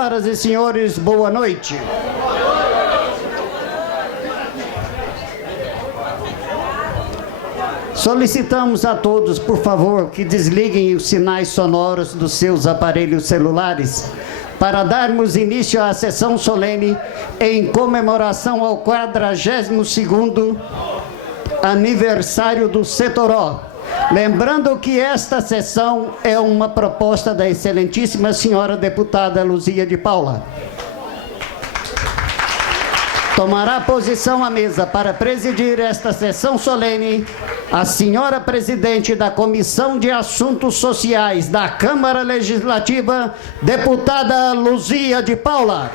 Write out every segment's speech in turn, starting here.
Senhoras e senhores, boa noite. Solicitamos a todos, por favor, que desliguem os sinais sonoros dos seus aparelhos celulares para darmos início à sessão solene em comemoração ao 42º aniversário do Setoró. Lembrando que esta sessão é uma proposta da excelentíssima senhora deputada Luzia de Paula. Tomará posição à mesa para presidir esta sessão solene a senhora presidente da Comissão de Assuntos Sociais da Câmara Legislativa, deputada Luzia de Paula.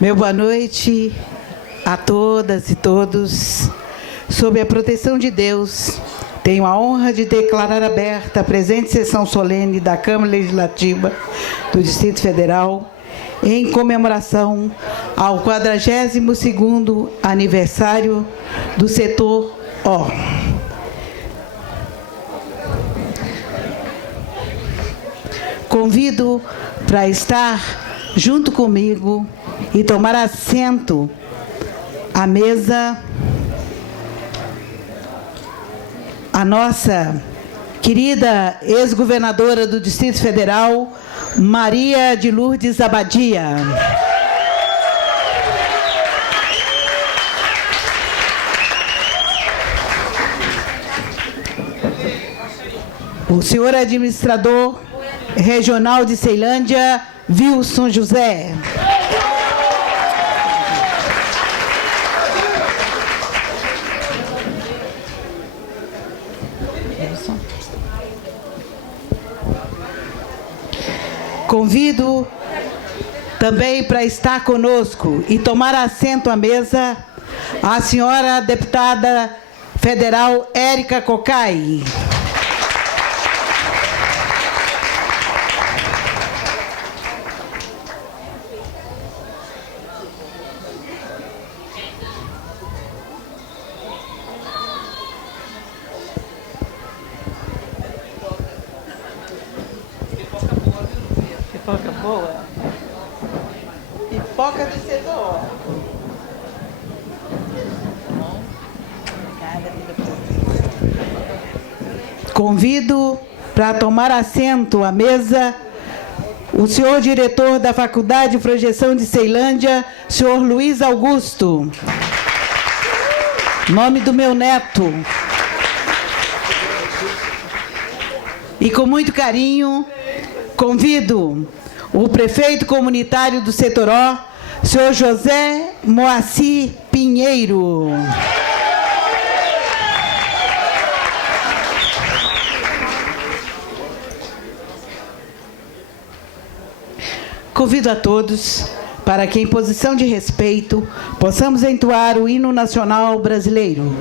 Meu boa noite a todas e todos. Sob a proteção de Deus, tenho a honra de declarar aberta a presente sessão solene da Câmara Legislativa do Distrito Federal em comemoração ao 42º aniversário do setor O. Convido para estar junto comigo e tomar assento à mesa a nossa querida ex-governadora do Distrito Federal, Maria de Lourdes Abadia. O senhor administrador regional de Ceilândia, Wilson José. Convido também para estar conosco e tomar assento à mesa a senhora deputada federal Érica Cocai. Pipoca boa? Pipoca do setor. Convido para tomar assento à mesa o senhor diretor da Faculdade de Projeção de Ceilândia, senhor Luiz Augusto. Nome do meu neto. E com muito carinho, convido o prefeito comunitário do Setoró, senhor José Moacir Pinheiro. Convido a todos para que, em posição de respeito, possamos entoar o hino nacional brasileiro.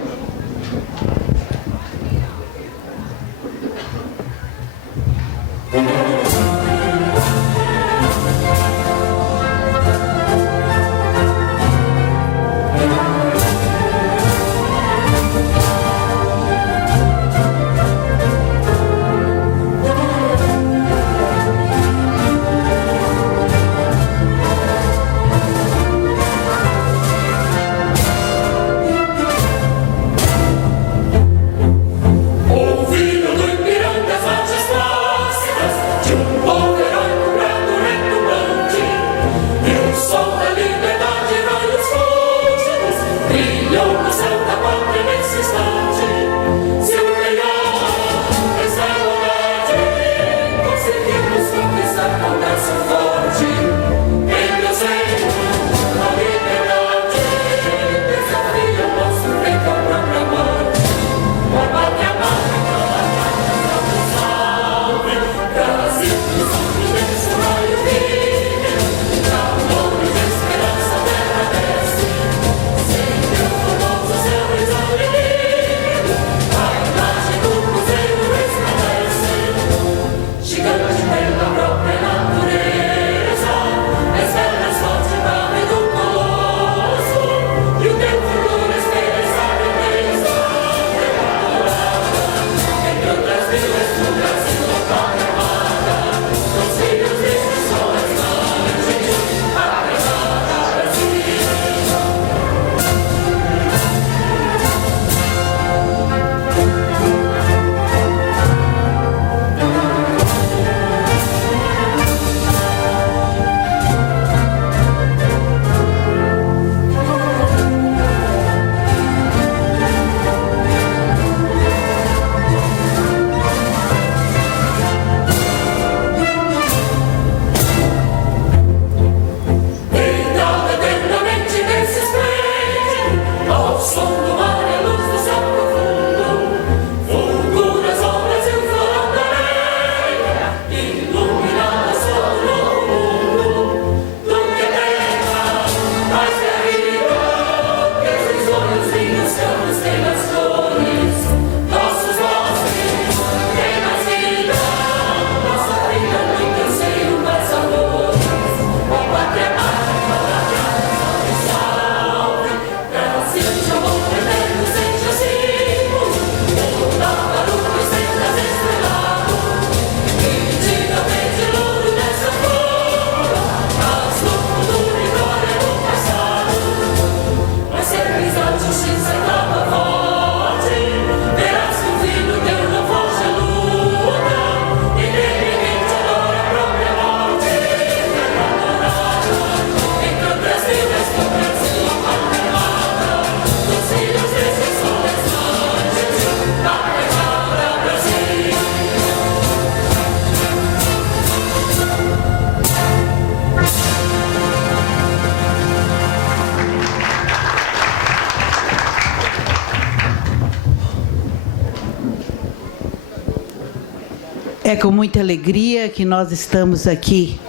É com muita alegria que nós estamos aqui,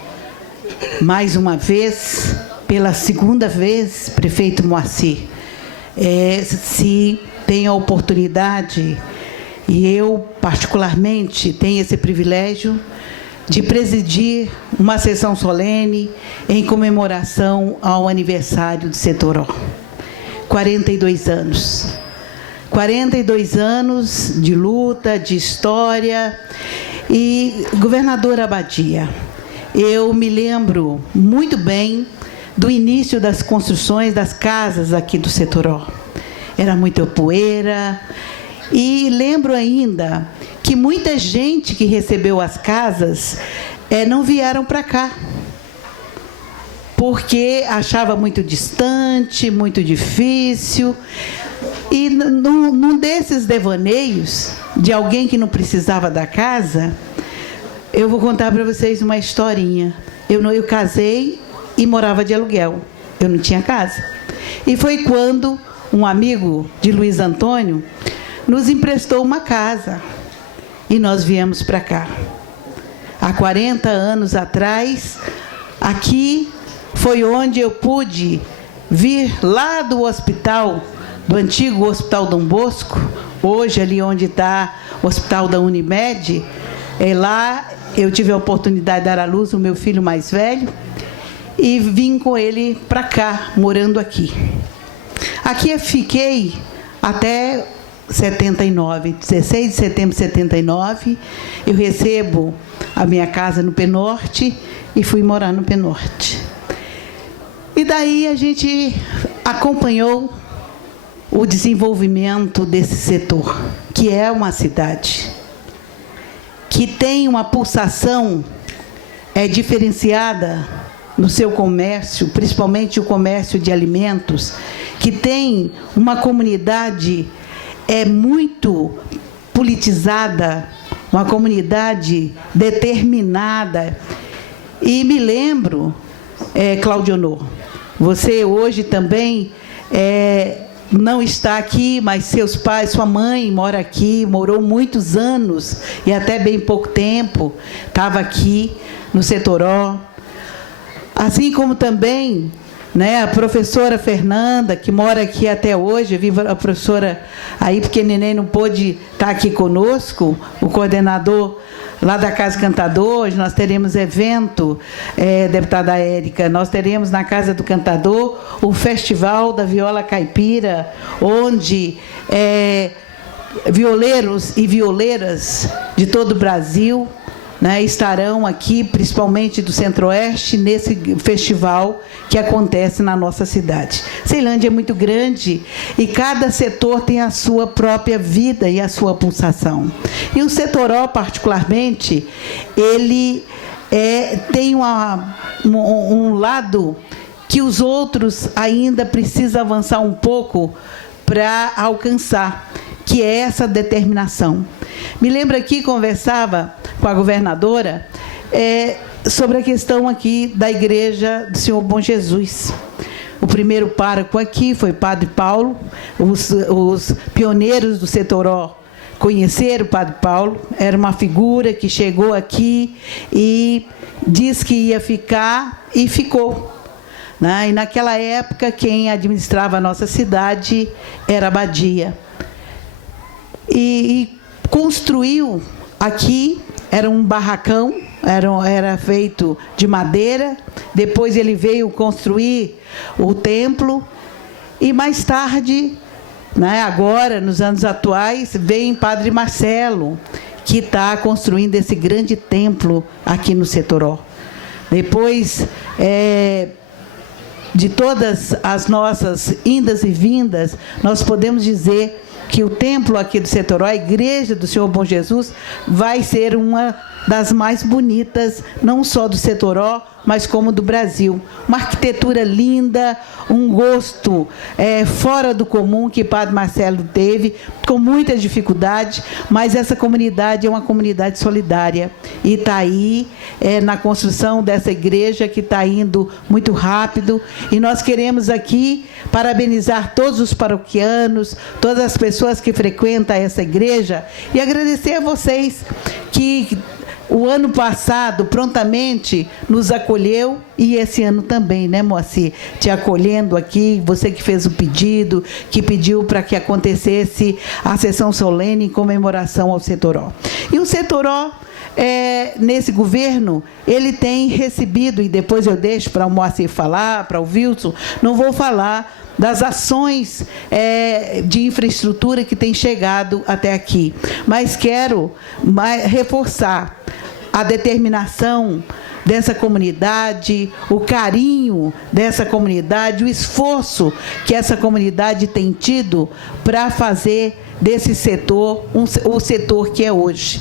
mais uma vez, pela segunda vez, prefeito Moacir. Se tem a oportunidade, e eu particularmente tenho esse privilégio de presidir uma sessão solene em comemoração ao aniversário do Setoró. 42 anos. 42 anos de luta, de história. E, governadora Abadia, eu me lembro muito bem do início das construções das casas aqui do Setoró. Era muita poeira. E lembro ainda que muita gente que recebeu as casas não vieram para cá, porque achava muito distante, muito difícil. E num desses devaneios, de alguém que não precisava da casa, eu vou contar para vocês uma historinha. Eu casei e morava de aluguel, eu não tinha casa. E foi quando um amigo de Luiz Antônio nos emprestou uma casa. E nós viemos para cá. Há 40 anos atrás, aqui foi onde eu pude vir lá do hospital, do antigo Hospital Dom Bosco, hoje ali onde está o Hospital da Unimed. Lá eu tive a oportunidade de dar à luz o meu filho mais velho e vim com ele para cá, morando aqui. Aqui eu fiquei até 79, 16 de setembro de 79, eu recebo a minha casa no Penorte e fui morar no Penorte. E daí a gente acompanhou o desenvolvimento desse setor, que é uma cidade que tem uma pulsação diferenciada no seu comércio, principalmente o comércio de alimentos, que tem uma comunidade muito politizada, uma comunidade determinada. E me lembro, Claudionor, você hoje também não está aqui, mas seus pais, sua mãe mora aqui, morou muitos anos, e até bem pouco tempo, estava aqui no Setoró. Assim como também a professora Fernanda, que mora aqui até hoje. Eu vi a professora aí, porque neném não pôde estar aqui conosco, o coordenador lá da Casa Cantador. Hoje nós teremos evento, deputada Érica, nós teremos na Casa do Cantador o Festival da Viola Caipira, onde violeiros e violeiras de todo o Brasil estarão aqui, principalmente do Centro-Oeste, nesse festival que acontece na nossa cidade. Ceilândia é muito grande e cada setor tem a sua própria vida e a sua pulsação. E o Setoró, particularmente, ele tem um lado que os outros ainda precisam avançar um pouco para alcançar, que é essa determinação. Me lembro aqui, conversava com a governadora sobre a questão aqui da Igreja do Senhor Bom Jesus. O primeiro pároco aqui foi Padre Paulo. Os pioneiros do Setoró conheceram o Padre Paulo. Era uma figura que chegou aqui e disse que ia ficar e ficou. E naquela época, quem administrava a nossa cidade era a Abadia. E construiu aqui, era um barracão, era feito de madeira. Depois ele veio construir o templo. E mais tarde, agora, nos anos atuais, vem Padre Marcelo, que está construindo esse grande templo aqui no Setoró. Depois de todas as nossas indas e vindas, nós podemos dizer que o templo aqui do Setoró, a Igreja do Senhor Bom Jesus, vai ser uma das mais bonitas, não só do Setoró, mas como do Brasil. Uma arquitetura linda, um gosto fora do comum que Padre Marcelo teve, com muita dificuldade, mas essa comunidade é uma comunidade solidária. E está aí na construção dessa igreja, que está indo muito rápido. E nós queremos aqui parabenizar todos os paroquianos, todas as pessoas que frequentam essa igreja, e agradecer a vocês que o ano passado prontamente nos acolheu e esse ano também, né, Moacir? Te acolhendo aqui, você que fez o pedido, que pediu para que acontecesse a sessão solene em comemoração ao Setoró. E o Setoró, nesse governo, ele tem recebido, e depois eu deixo para o Moacir falar, para o Wilson, não vou falar das ações de infraestrutura que tem chegado até aqui. Mas quero reforçar a determinação dessa comunidade, o carinho dessa comunidade, o esforço que essa comunidade tem tido para fazer desse setor o setor que é hoje.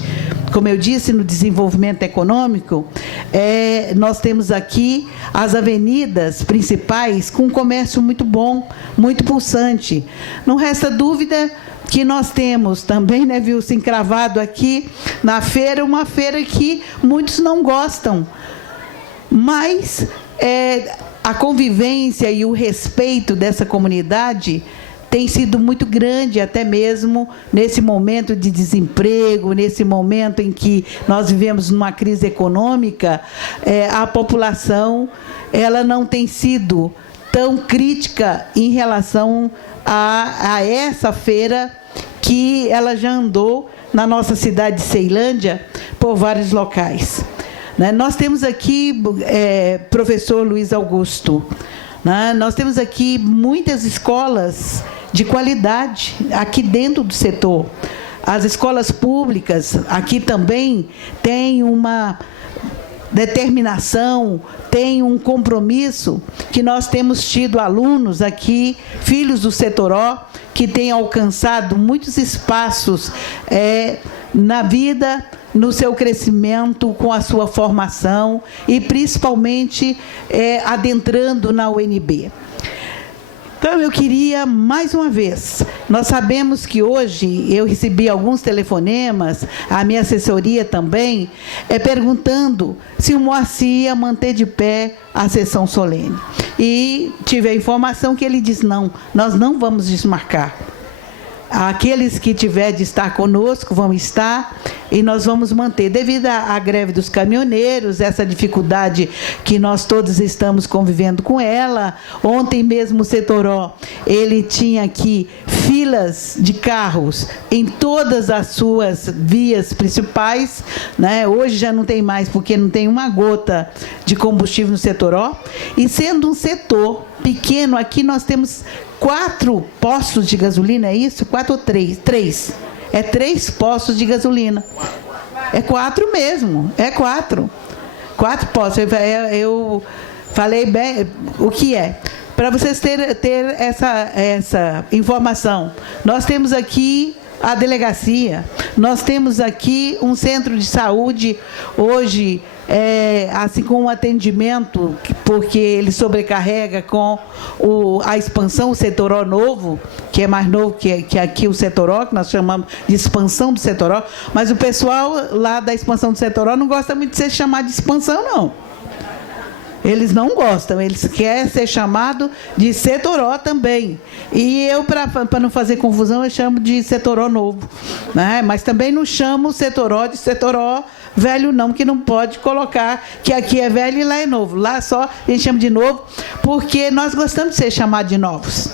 Como eu disse, no desenvolvimento econômico, nós temos aqui as avenidas principais com um comércio muito bom, muito pulsante. Não resta dúvida que nós temos também, né, Wilson, encravado aqui na feira, uma feira que muitos não gostam, mas a convivência e o respeito dessa comunidade tem sido muito grande, até mesmo nesse momento de desemprego, nesse momento em que nós vivemos numa crise econômica, a população ela não tem sido tão crítica em relação a essa feira, que ela já andou na nossa cidade de Ceilândia por vários locais. Nós temos aqui, professor Luiz Augusto, nós temos aqui muitas escolas de qualidade aqui dentro do setor. As escolas públicas aqui também têm uma determinação, tem um compromisso, que nós temos tido alunos aqui, filhos do Setoró, que têm alcançado muitos espaços na vida, no seu crescimento, com a sua formação e, principalmente, adentrando na UNB. Então, eu queria, mais uma vez, nós sabemos que hoje eu recebi alguns telefonemas, a minha assessoria também, perguntando se o Moacir ia manter de pé a sessão solene. E tive a informação que ele disse, não, nós não vamos desmarcar. Aqueles que tiver de estar conosco vão estar e nós vamos manter. Devido à greve dos caminhoneiros, essa dificuldade que nós todos estamos convivendo com ela. Ontem mesmo o Setoró, ele tinha aqui filas de carros em todas as suas vias principais, né? Hoje já não tem mais, porque não tem uma gota de combustível no Setoró. E sendo um setor pequeno, aqui nós temos 4 postos de gasolina, é isso? 4 ou 3? 3. É 3 postos de gasolina. É 4 mesmo, é 4. 4 postos. Eu falei bem o que é. Para vocês ter essa informação. Nós temos aqui a delegacia, nós temos aqui um centro de saúde, hoje, assim, com um atendimento, porque ele sobrecarrega com a expansão, o Setoró novo, que é mais novo que aqui o Setoró, que nós chamamos de expansão do Setoró, mas o pessoal lá da expansão do Setoró não gosta muito de ser chamado de expansão, não. Eles não gostam, eles querem ser chamado de Setoró também. E eu, para não fazer confusão, eu chamo de Setoró novo, né? Mas também não chamo o Setoró de Setoró velho, não, que não pode colocar que aqui é velho e lá é novo. Lá só a gente chama de novo, porque nós gostamos de ser chamados de novos.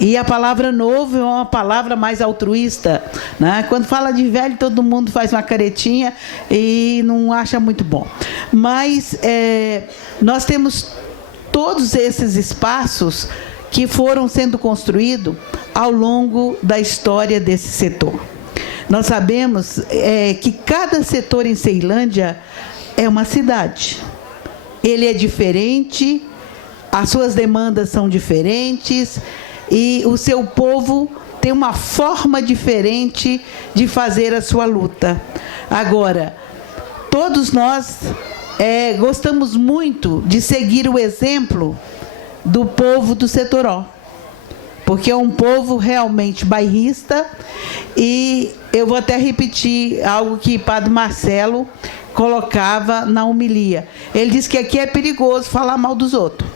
E a palavra novo é uma palavra mais altruísta, né? Quando fala de velho, todo mundo faz uma caretinha e não acha muito bom. Mas nós temos todos esses espaços que foram sendo construídos ao longo da história desse setor. Nós sabemos que cada setor em Ceilândia é uma cidade. Ele é diferente, as suas demandas são diferentes, e o seu povo tem uma forma diferente de fazer a sua luta. Agora, todos nós gostamos muito de seguir o exemplo do povo do Setoró, porque é um povo realmente bairrista, e eu vou até repetir algo que Padre Marcelo colocava na homilia. Ele disse que aqui é perigoso falar mal dos outros.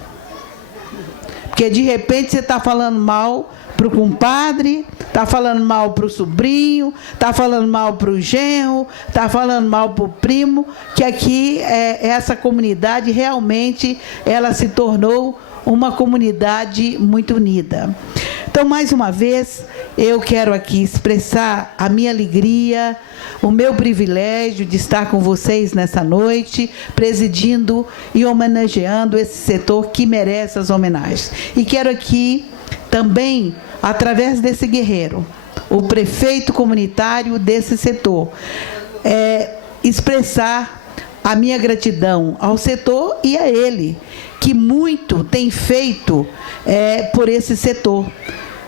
Porque de repente você está falando mal para o compadre, está falando mal para o sobrinho, está falando mal para o genro, está falando mal para o primo, que aqui essa comunidade realmente ela se tornou uma comunidade muito unida. Então, mais uma vez, eu quero aqui expressar a minha alegria, o meu privilégio de estar com vocês nessa noite, presidindo e homenageando esse setor que merece as homenagens. E quero aqui também, através desse guerreiro, o prefeito comunitário desse setor, expressar a minha gratidão ao setor e a ele, que muito tem feito por esse setor.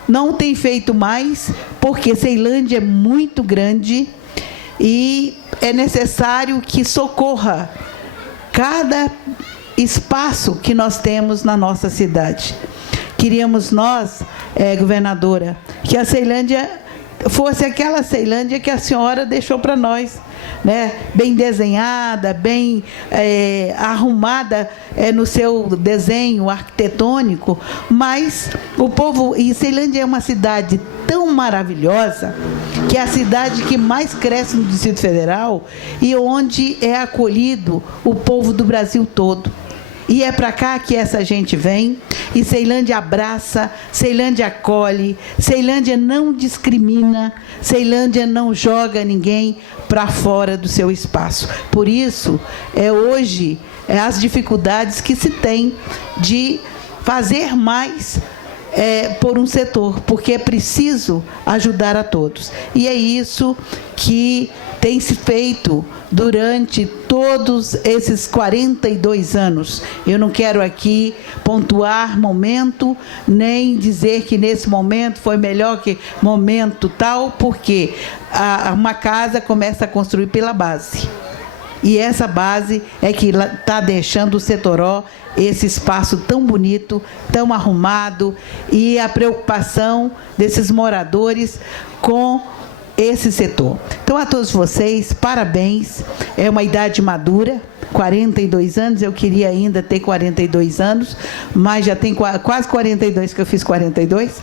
Não tem feito mais, porque Ceilândia é muito grande e é necessário que socorra cada espaço que nós temos na nossa cidade. Queríamos nós, governadora, que a Ceilândia fosse aquela Ceilândia que a senhora deixou para nós, né? Bem desenhada, bem arrumada no seu desenho arquitetônico, mas o povo, e Ceilândia é uma cidade tão maravilhosa, que é a cidade que mais cresce no Distrito Federal e onde é acolhido o povo do Brasil todo. E é para cá que essa gente vem, e Ceilândia abraça, Ceilândia acolhe, Ceilândia não discrimina, Ceilândia não joga ninguém para fora do seu espaço. Por isso, hoje, as dificuldades que se tem de fazer mais por um setor, porque é preciso ajudar a todos. E é isso que tem se feito durante todos esses 42 anos. Eu não quero aqui pontuar momento, nem dizer que nesse momento foi melhor que momento tal, porque uma casa começa a construir pela base. E essa base é que está deixando o Setoró esse espaço tão bonito, tão arrumado, e a preocupação desses moradores com esse setor. Então, a todos vocês, parabéns. É uma idade madura, 42 anos. Eu queria ainda ter 42 anos, mas já tem quase 42 que eu fiz 42.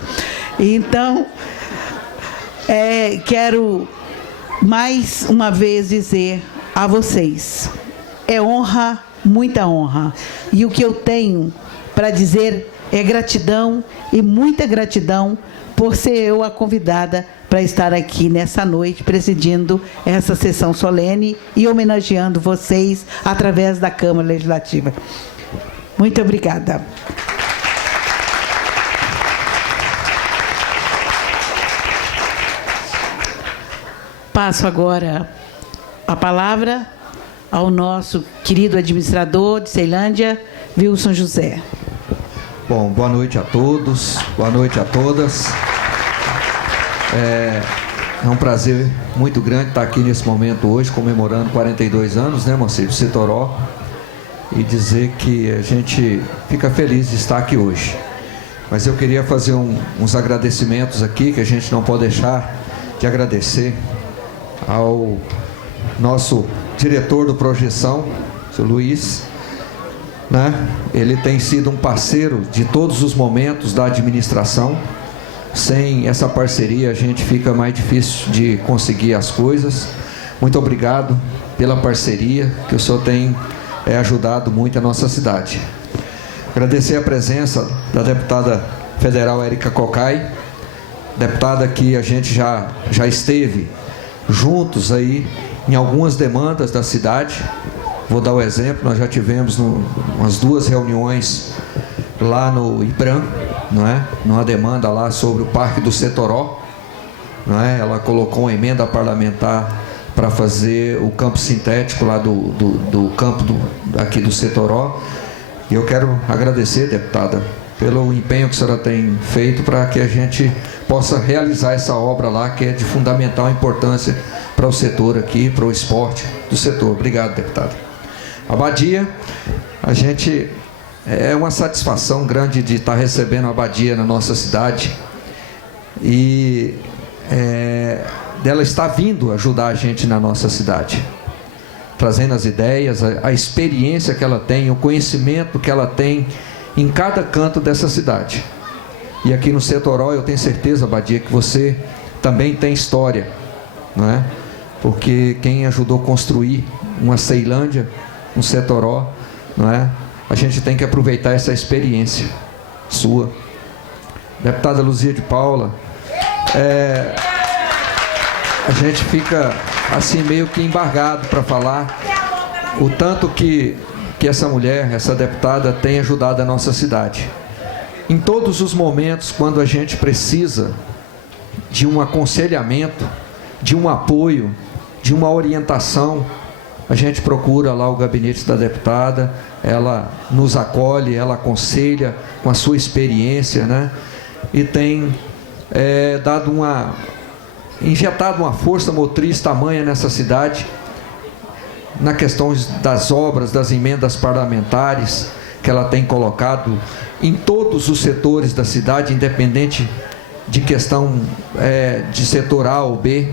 Então, quero mais uma vez dizer a vocês, é honra, muita honra. E o que eu tenho para dizer é gratidão, e muita gratidão, por ser eu a convidada para estar aqui nessa noite, presidindo essa sessão solene e homenageando vocês através da Câmara Legislativa. Muito obrigada. Passo agora a palavra ao nosso querido administrador de Ceilândia, Wilson José. Bom, boa noite a todos, boa noite a todas. É um prazer muito grande estar aqui nesse momento hoje, comemorando 42 anos, né, Moacir, do Setoró, e dizer que a gente fica feliz de estar aqui hoje. Mas eu queria fazer uns agradecimentos aqui, que a gente não pode deixar de agradecer ao nosso diretor do Projeção, o seu Luiz, né? Ele tem sido um parceiro de todos os momentos da administração. Sem essa parceria, a gente fica mais difícil de conseguir as coisas. Muito obrigado pela parceria, que o senhor tem ajudado muito a nossa cidade. Agradecer a presença da deputada federal Érica Cocai, deputada que a gente já esteve juntos aí em algumas demandas da cidade. Vou dar o exemplo, nós já tivemos umas 2 reuniões lá no IBRAM, não é? Numa demanda lá sobre o Parque do Setoró, não é? Ela colocou uma emenda parlamentar para fazer o campo sintético lá do campo aqui do Setoró. E eu quero agradecer, deputada, pelo empenho que a senhora tem feito para que a gente possa realizar essa obra lá, que é de fundamental importância para o setor aqui, para o esporte do setor. Obrigado, deputada. Abadia, a gente... É uma satisfação grande de estar recebendo a Abadia na nossa cidade e dela estar vindo ajudar a gente na nossa cidade, trazendo as ideias, a experiência que ela tem, o conhecimento que ela tem em cada canto dessa cidade. E aqui no Setoró, eu tenho certeza, Badia, que você também tem história, não é? Porque quem ajudou a construir uma Ceilândia, um Setoró, não é? A gente tem que aproveitar essa experiência sua. Deputada Luzia de Paula, a gente fica assim meio que embargado para falar o tanto que essa mulher, essa deputada, tem ajudado a nossa cidade. Em todos os momentos, quando a gente precisa de um aconselhamento, de um apoio, de uma orientação, a gente procura lá o gabinete da deputada, ela nos acolhe, ela aconselha com a sua experiência, né? E tem injetado uma força motriz tamanha nessa cidade, na questão das obras, das emendas parlamentares, que ela tem colocado em todos os setores da cidade, independente de questão de setor A ou B.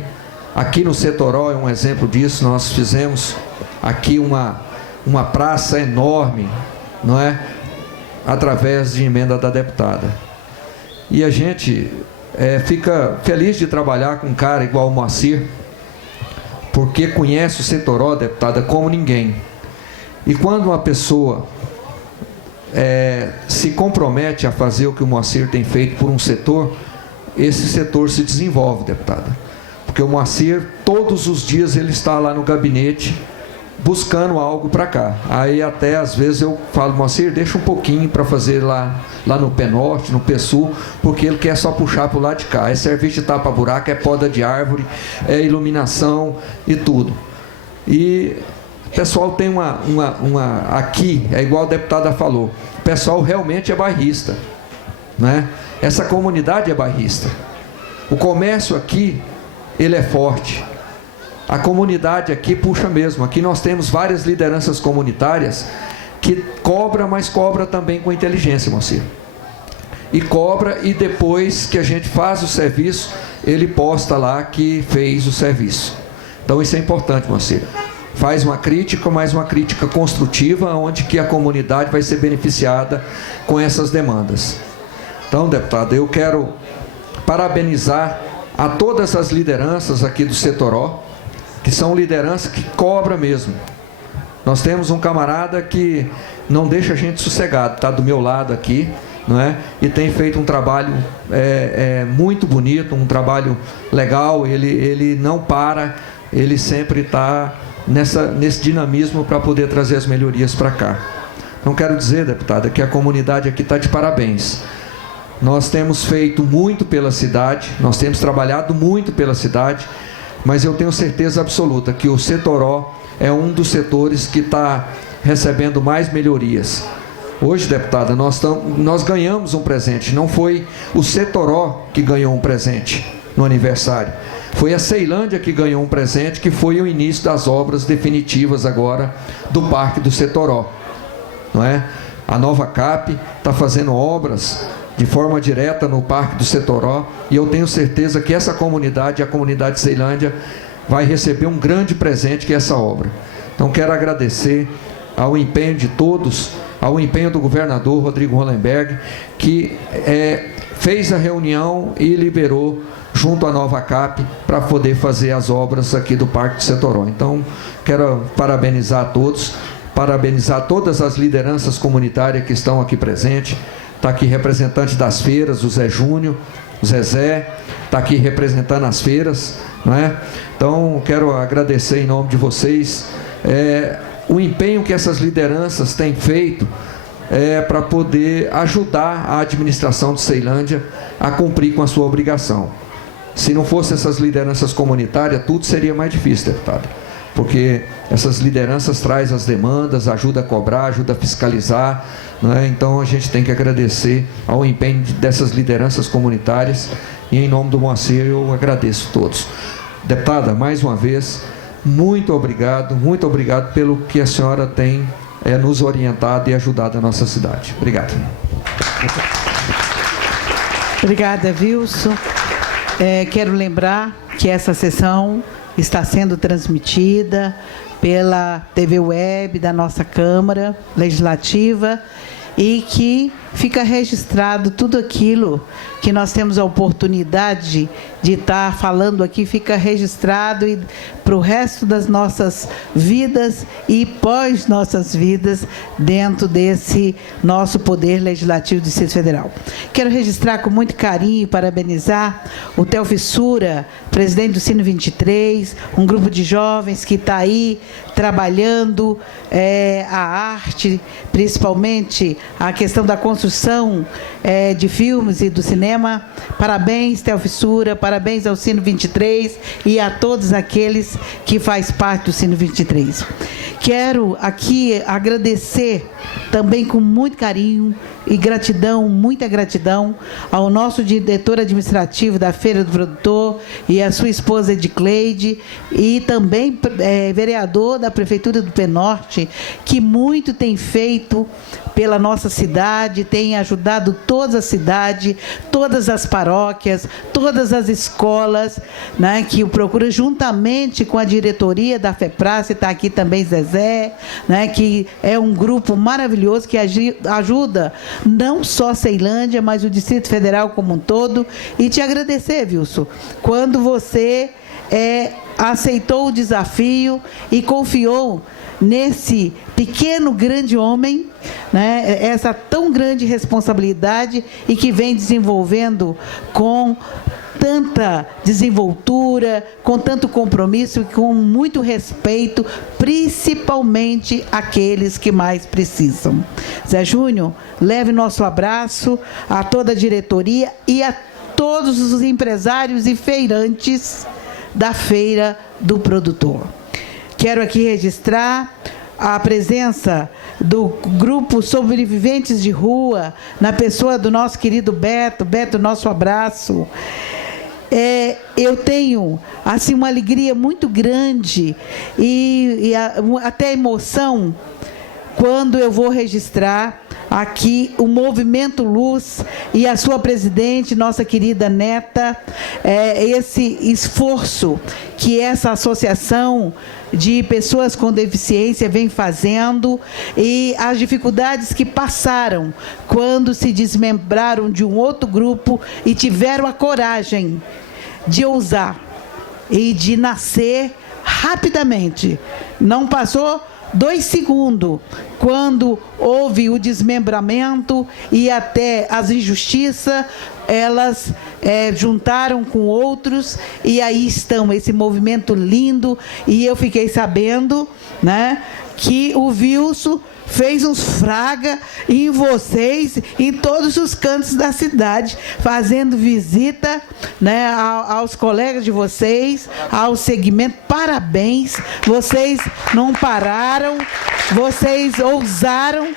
Aqui no Setoró é um exemplo disso. Nós fizemos aqui uma praça enorme, não é? Através de emenda da deputada. E a gente fica feliz de trabalhar com um cara igual o Moacir, porque conhece o Setoró, deputada, como ninguém. E quando uma pessoa se compromete a fazer o que o Moacir tem feito por um setor, esse setor se desenvolve, deputada. Porque o Moacir, todos os dias, ele está lá no gabinete buscando algo para cá. Aí até às vezes eu falo, Moacir, deixa um pouquinho para fazer lá no Pé Norte, no Pé Sul, porque ele quer só puxar para o lado de cá. É serviço de tapa-buraco, é poda de árvore, é iluminação e tudo. E o pessoal tem aqui, é igual a deputada falou, o pessoal realmente é bairrista, né? Essa comunidade é bairrista. O comércio aqui, ele é forte. A comunidade aqui puxa mesmo. Aqui nós temos várias lideranças comunitárias que cobra, mas cobra também com inteligência, Moacir. E cobra, e depois que a gente faz o serviço, ele posta lá que fez o serviço. Então isso é importante, Moacir. Faz uma crítica, mas uma crítica construtiva, onde que a comunidade vai ser beneficiada com essas demandas. Então, deputado, eu quero parabenizar a todas as lideranças aqui do Setoró, que são lideranças que cobram mesmo. Nós temos um camarada que não deixa a gente sossegado, está do meu lado aqui, não é? E tem feito um trabalho muito bonito, um trabalho legal. Ele não para, ele sempre está nesse dinamismo para poder trazer as melhorias para cá. Então quero dizer, deputada, que a comunidade aqui está de parabéns. Nós temos feito muito pela cidade, nós temos trabalhado muito pela cidade, mas eu tenho certeza absoluta que o Setoró é um dos setores que está recebendo mais melhorias. Hoje, deputada, nós ganhamos um presente. Não foi o Setoró que ganhou um presente no aniversário. Foi a Ceilândia que ganhou um presente, que foi o início das obras definitivas agora do Parque do Setoró. Não é? A nova CAP está fazendo obras de forma direta no Parque do Setoró, e eu tenho certeza que essa comunidade, a comunidade de Ceilândia, vai receber um grande presente, que é essa obra. Então quero agradecer ao empenho de todos, ao empenho do governador Rodrigo Hollenberg, que fez a reunião e liberou junto à nova CAP para poder fazer as obras aqui do Parque do Setoró. Então quero parabenizar a todos, parabenizar todas as lideranças comunitárias que estão aqui presentes. Está aqui representante das feiras, o Zé Júnior, o Zezé, está aqui representando as feiras, não é? Então, quero agradecer em nome de vocês o empenho que essas lideranças têm feito para poder ajudar a administração de Ceilândia a cumprir com a sua obrigação. Se não fossem essas lideranças comunitárias, tudo seria mais difícil, deputado, porque essas lideranças trazem as demandas, ajuda a cobrar, ajuda a fiscalizar, né? Então a gente tem que agradecer ao empenho dessas lideranças comunitárias, e em nome do Moacir eu agradeço a todos. Deputada, mais uma vez, muito obrigado pelo que a senhora tem nos orientado e ajudado a nossa cidade. Obrigado. Obrigada, Wilson. Quero lembrar que essa sessão está sendo transmitida pela TV Web da nossa Câmara Legislativa e que fica registrado tudo aquilo que nós temos a oportunidade de estar falando aqui, fica registrado e para o resto das nossas vidas e pós nossas vidas dentro desse nosso Poder Legislativo do Distrito Federal. Quero registrar com muito carinho e parabenizar o Theo Fissura, presidente do Sino 23, um grupo de jovens que está aí trabalhando a arte, principalmente a questão da construção de filmes e do cinema. Parabéns, Theo Fissura, parabéns ao Sino 23 e a todos aqueles que fazem parte do Sino 23. Quero aqui agradecer também com muito carinho e gratidão, muita gratidão, ao nosso diretor administrativo da Feira do Produtor e a sua esposa Edicleide, e também vereador da Prefeitura do Penorte, que muito tem feito pela nossa cidade, tem ajudado toda a cidade, todas as paróquias, todas as escolas, né, que o procura juntamente com a diretoria da FEPRAS, está aqui também Zezé, né, que é um grupo maravilhoso que ajuda não só Ceilândia, mas o Distrito Federal como um todo. E te agradecer, Wilson, quando você aceitou o desafio e confiou nesse pequeno, grande homem, né, essa tão grande responsabilidade, e que vem desenvolvendo com tanta desenvoltura, com tanto compromisso e com muito respeito, principalmente aqueles que mais precisam. Zé Júnior, leve nosso abraço a toda a diretoria e a todos os empresários e feirantes da Feira do Produtor. Quero aqui registrar a presença do grupo Sobreviventes de Rua, na pessoa do nosso querido Beto. Beto, nosso abraço. Eu tenho assim uma alegria muito grande e até emoção quando eu vou registrar aqui o Movimento Luz e a sua presidente, nossa querida Neta, esse esforço que essa associação de pessoas com deficiência vem fazendo e as dificuldades que passaram quando se desmembraram de um outro grupo e tiveram a coragem de ousar e de nascer rapidamente. Não passou 2 segundos, quando houve o desmembramento e até as injustiças, elas juntaram com outros, e aí estão, esse movimento lindo. E eu fiquei sabendo, né, que o Wilson fez uns fraga em vocês, em todos os cantos da cidade, fazendo visita, né, aos colegas de vocês, ao segmento. Parabéns, vocês não pararam, vocês ousaram.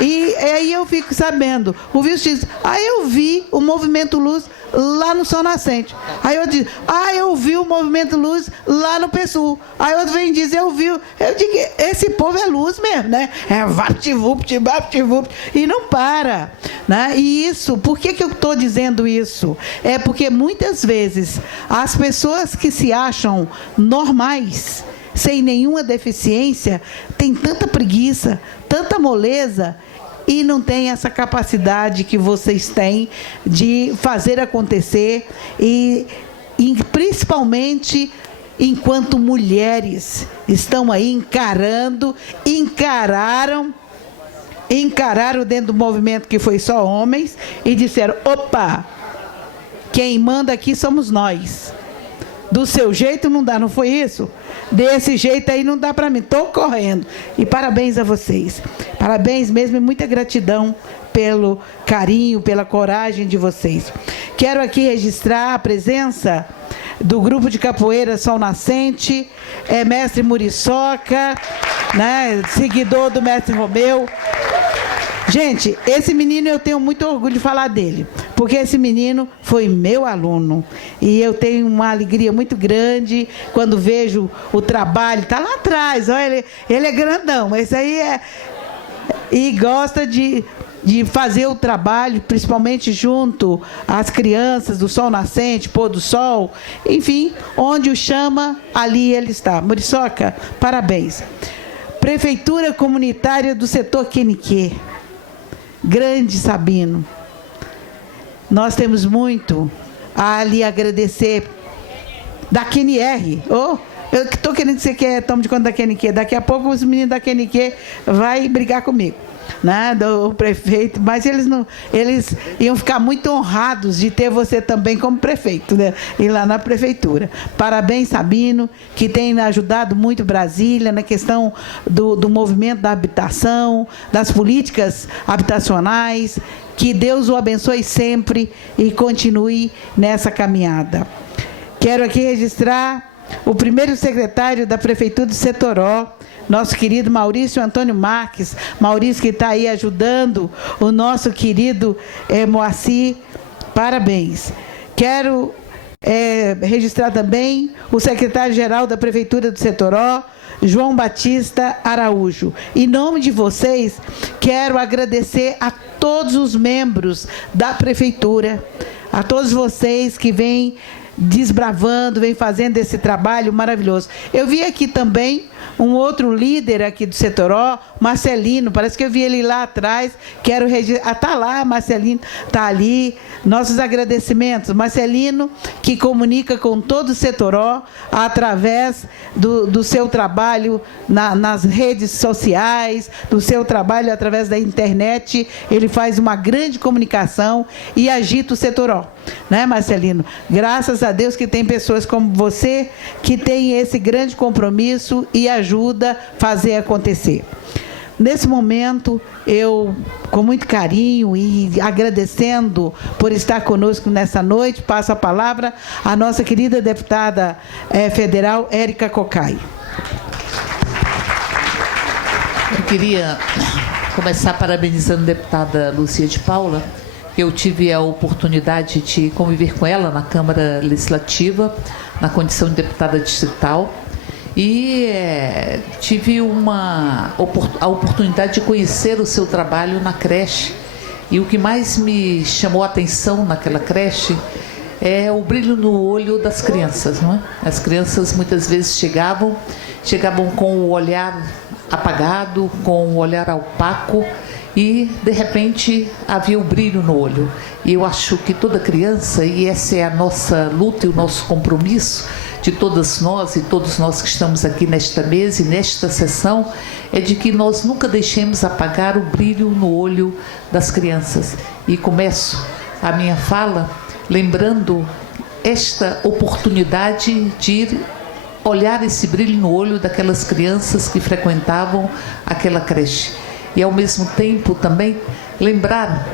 E aí eu fico sabendo, o Wilson diz: eu vi o Movimento Luz lá no Sol Nascente. Aí eu digo: eu vi o Movimento Luz lá no PSUL. Aí outro vem e diz: eu vi. Eu digo: esse povo é luz mesmo, né? Vapt-vupt, vapt-vupt, e não para, né? E isso, por que eu estou dizendo isso? É porque muitas vezes as pessoas que se acham normais, sem nenhuma deficiência, têm tanta preguiça, tanta moleza, e não tem essa capacidade que vocês têm de fazer acontecer, e principalmente enquanto mulheres estão aí encararam dentro do movimento que foi só homens e disseram: opa, quem manda aqui somos nós. Do seu jeito não dá, não foi isso? Desse jeito aí não dá para mim, estou correndo. E parabéns a vocês. Parabéns mesmo, e muita gratidão pelo carinho, pela coragem de vocês. Quero aqui registrar a presença do grupo de capoeira Sol Nascente, mestre Muriçoca, né, seguidor do mestre Romeu. Gente, esse menino eu tenho muito orgulho de falar dele, porque esse menino foi meu aluno. E eu tenho uma alegria muito grande quando vejo o trabalho. Está lá atrás, olha, ele é grandão, esse aí e gosta de fazer o trabalho, principalmente junto às crianças do Sol Nascente, Pôr do Sol, enfim, onde o chama, ali ele está. Muriçoca, parabéns. Prefeitura Comunitária do Setor Queniquê. grande Sabino, nós temos muito a lhe agradecer da QNR. Eu estou querendo que você tome de conta da QNQ. Daqui a pouco os meninos da QNQ vão brigar comigo, né, do prefeito, mas eles iam ficar muito honrados de ter você também como prefeito, né, e lá na prefeitura. Parabéns, Sabino, que tem ajudado muito Brasília na questão do movimento da habitação, das políticas habitacionais. Que Deus o abençoe sempre e continue nessa caminhada. Quero aqui registrar o primeiro secretário da Prefeitura de Setoró, nosso querido Maurício Antônio Marques. Maurício, que está aí ajudando o nosso querido Moacir. Parabéns. Quero registrar também o secretário-geral da Prefeitura de Setoró, João Batista Araújo. Em nome de vocês, quero agradecer a todos os membros da Prefeitura, a todos vocês que vêm desbravando, vem fazendo esse trabalho maravilhoso. Eu vi aqui também um outro líder aqui do Setoró, Marcelino, parece que eu vi ele lá atrás. Quero registrar, está lá, Marcelino, está ali. Nossos agradecimentos, Marcelino, que comunica com todo o Setoró através do seu trabalho nas redes sociais, do seu trabalho através da internet. Ele faz uma grande comunicação e agita o Setoró, né, Marcelino? Graças a Deus que tem pessoas como você que tem esse grande compromisso e ajuda a fazer acontecer. Nesse momento, eu, com muito carinho e agradecendo por estar conosco nessa noite, passo a palavra à nossa querida deputada federal, Érica Cocai. Eu queria começar parabenizando a deputada Lúcia de Paula. Eu tive a oportunidade de conviver com ela na Câmara Legislativa, na condição de deputada distrital, e tive a oportunidade de conhecer o seu trabalho na creche. E o que mais me chamou a atenção naquela creche é o brilho no olho das crianças, não é? As crianças muitas vezes chegavam com o olhar apagado, com o olhar opaco, e de repente havia o brilho no olho. E eu acho que toda criança, e essa é a nossa luta e o nosso compromisso de todas nós e todos nós que estamos aqui nesta mesa e nesta sessão, é de que nós nunca deixemos apagar o brilho no olho das crianças. E começo a minha fala lembrando esta oportunidade de olhar esse brilho no olho daquelas crianças que frequentavam aquela creche. E ao mesmo tempo também lembrar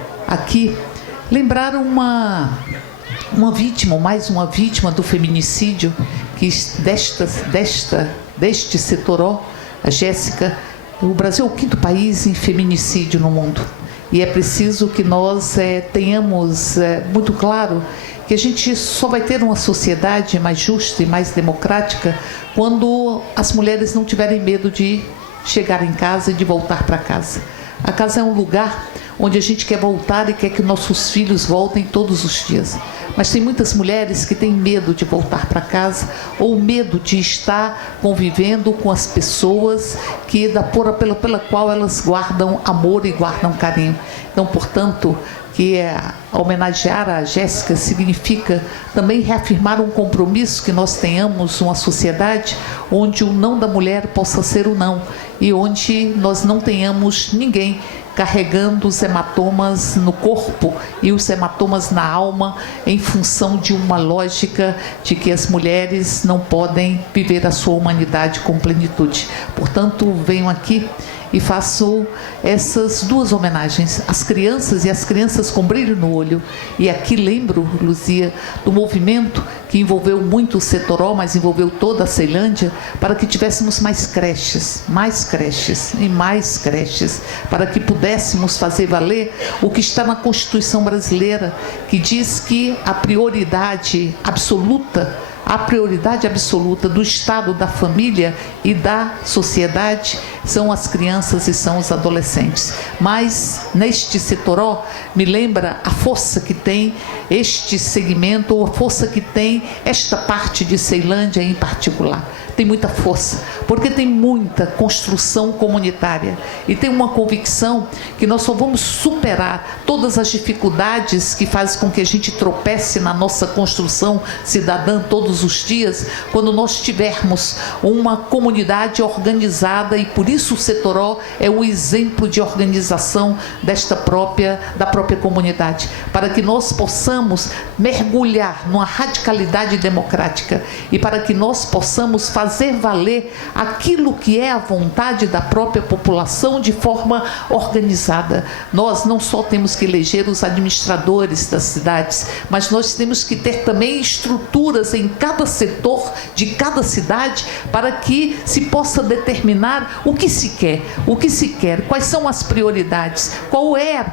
uma vítima, mais uma vítima do feminicídio, que deste Setoró, a Jéssica. O Brasil é o 5º país em feminicídio no mundo. E é preciso que nós tenhamos muito claro que a gente só vai ter uma sociedade mais justa e mais democrática quando as mulheres não tiverem medo de chegar em casa e de voltar para casa. A casa é um lugar onde a gente quer voltar e quer que nossos filhos voltem todos os dias. Mas tem muitas mulheres que têm medo de voltar para casa ou medo de estar convivendo com as pessoas pela qual elas guardam amor e guardam carinho. Então, portanto, que homenagear a Jéssica significa também reafirmar um compromisso que nós tenhamos uma sociedade onde o não da mulher possa ser o não e onde nós não tenhamos ninguém carregando os hematomas no corpo e os hematomas na alma em função de uma lógica de que as mulheres não podem viver a sua humanidade com plenitude. Portanto, venho aqui e faço essas duas homenagens às crianças e às crianças com brilho no olho. E aqui lembro, Luzia, do movimento que envolveu muito o Setoró, mas envolveu toda a Ceilândia, para que tivéssemos mais creches e mais creches, para que pudéssemos fazer valer o que está na Constituição brasileira, que diz que a prioridade absoluta do Estado, da família e da sociedade são as crianças e são os adolescentes. Mas neste Setoró me lembra a força que tem este segmento, ou a força que tem esta parte de Ceilândia em particular. tem muita força, porque tem muita construção comunitária e tem uma convicção que nós só vamos superar todas as dificuldades que fazem com que a gente tropece na nossa construção cidadã todos os dias, quando nós tivermos uma comunidade organizada, e por isso o Setoró é o exemplo de organização da própria comunidade, para que nós possamos mergulhar numa radicalidade democrática e para que nós possamos fazer valer aquilo que é a vontade da própria população de forma organizada. Nós não só temos que eleger os administradores das cidades, mas nós temos que ter também estruturas em cada setor de cada cidade para que se possa determinar o que se quer, quais são as prioridades, qual é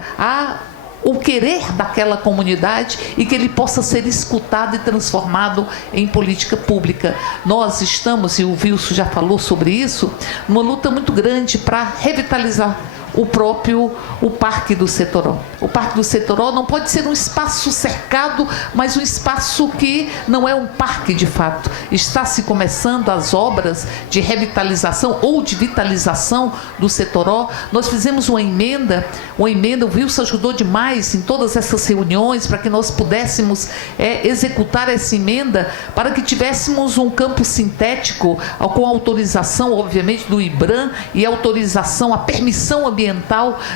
o querer daquela comunidade, e que ele possa ser escutado e transformado em política pública. Nós estamos, e o Wilson já falou sobre isso, numa luta muito grande para revitalizar o Parque do Setoró. O Parque do Setoró não pode ser um espaço cercado, mas um espaço que não é um parque de fato. Está se começando as obras de revitalização ou de vitalização do Setoró. Nós fizemos uma emenda, o Wilson ajudou demais em todas essas reuniões para que nós pudéssemos executar essa emenda, para que tivéssemos um campo sintético com autorização, obviamente, do IBRAM e autorização, a permissão ambiental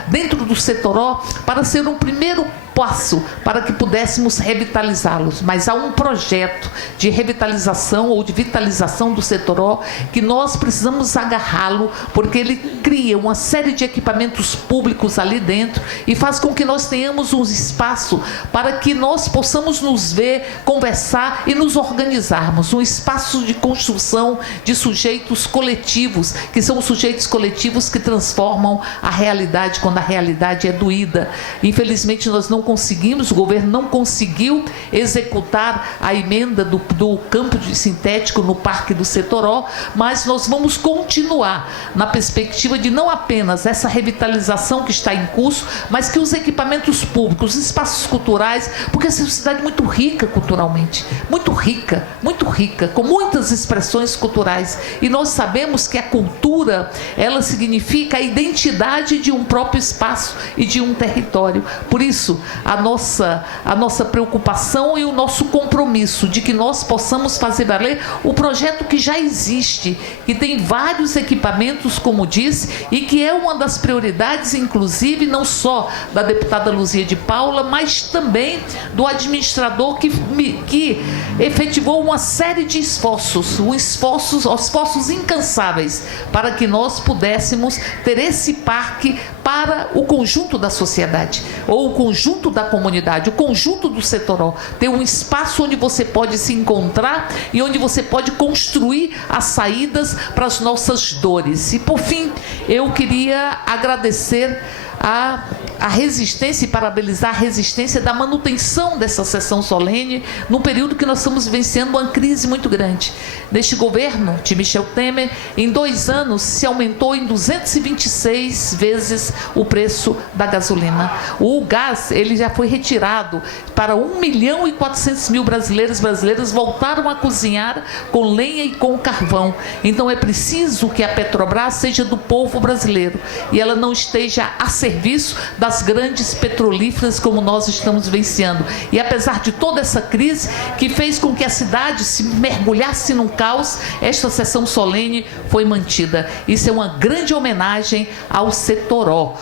dentro do Setoró, para ser um primeiro passo para que pudéssemos revitalizá-los. Mas há um projeto de revitalização ou de vitalização do Setoró que nós precisamos agarrá-lo, porque ele cria uma série de equipamentos públicos ali dentro e faz com que nós tenhamos um espaço para que nós possamos nos ver, conversar e nos organizarmos. Um espaço de construção de sujeitos coletivos, que são os sujeitos coletivos que transformam a realidade quando a realidade é doída. Infelizmente nós não conseguimos, o governo não conseguiu executar a emenda do campo sintético no Parque do Setoró, mas nós vamos continuar na perspectiva de não apenas essa revitalização que está em curso, mas que os equipamentos públicos, os espaços culturais, porque essa é uma cidade muito rica culturalmente, muito rica, com muitas expressões culturais, e nós sabemos que a cultura, ela significa a identidade de um próprio espaço e de um território. Por isso, a nossa preocupação e o nosso compromisso de que nós possamos fazer valer o projeto que já existe, que tem vários equipamentos, como disse, e que é uma das prioridades, inclusive, não só da deputada Luzia de Paula, mas também do administrador que efetivou uma série de esforços incansáveis, para que nós pudéssemos ter esse parque para o conjunto da sociedade, ou o conjunto da comunidade, o conjunto do Setoró, ter um espaço onde você pode se encontrar e onde você pode construir as saídas para as nossas dores. E por fim, eu queria agradecer a resistência e parabenizar a resistência da manutenção dessa sessão solene no período que nós estamos vivenciando uma crise muito grande. Neste governo de Michel Temer, em 2 anos, se aumentou em 226 vezes o preço da gasolina. O gás, ele já foi retirado para 1.400.000 brasileiros e brasileiras voltaram a cozinhar com lenha e com carvão. Então é preciso que a Petrobras seja do povo brasileiro e ela não esteja a serviço das grandes petrolíferas como nós estamos vivenciando. E apesar de toda essa crise que fez com que a cidade se mergulhasse num caos, esta sessão solene foi mantida. Isso é uma grande homenagem ao Setoró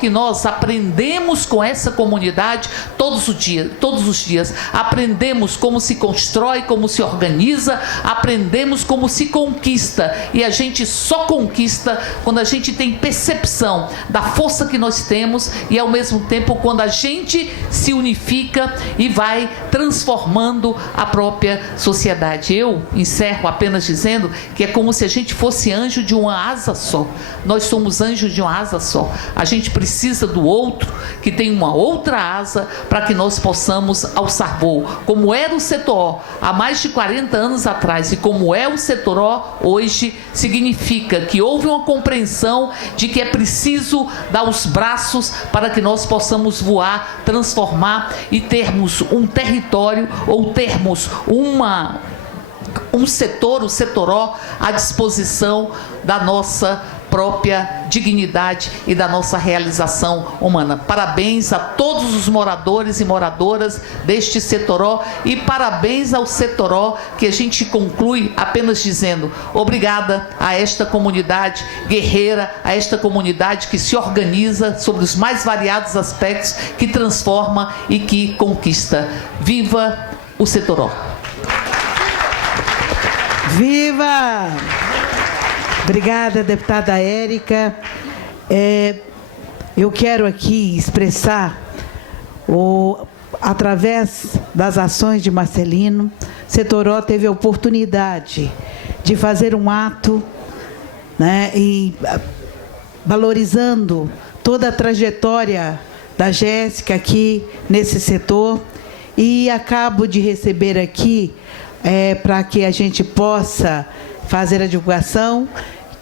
que nós aprendemos com essa comunidade todos os dias. Aprendemos como se constrói, como se organiza, aprendemos como se conquista, e a gente só conquista quando a gente tem percepção da força que nós temos e, ao mesmo tempo, quando a gente se unifica e vai transformando a própria sociedade. Eu encerro apenas dizendo que é como se a gente fosse anjo de uma asa só. Nós somos anjos de uma asa só. A gente precisa do outro, que tem uma outra asa, para que nós possamos alçar voo. Como era o Setoró há mais de 40 anos atrás e como é o Setoró hoje, significa que houve uma compreensão de que é preciso dar os braços para que nós possamos voar, transformar e termos um território ou termos um setor, o setoró, à disposição da nossa própria dignidade e da nossa realização humana. Parabéns a todos os moradores e moradoras deste setoró e parabéns ao setoró, que a gente conclui apenas dizendo obrigada a esta comunidade guerreira, a esta comunidade que se organiza sobre os mais variados aspectos, que transforma e que conquista. Viva o setoró! Viva! Obrigada, deputada Érica. Eu quero aqui expressar, através das ações de Marcelino, Setoró teve a oportunidade de fazer um ato, né, e valorizando toda a trajetória da Jéssica aqui nesse setor, e acabo de receber aqui, para que a gente possa fazer a divulgação,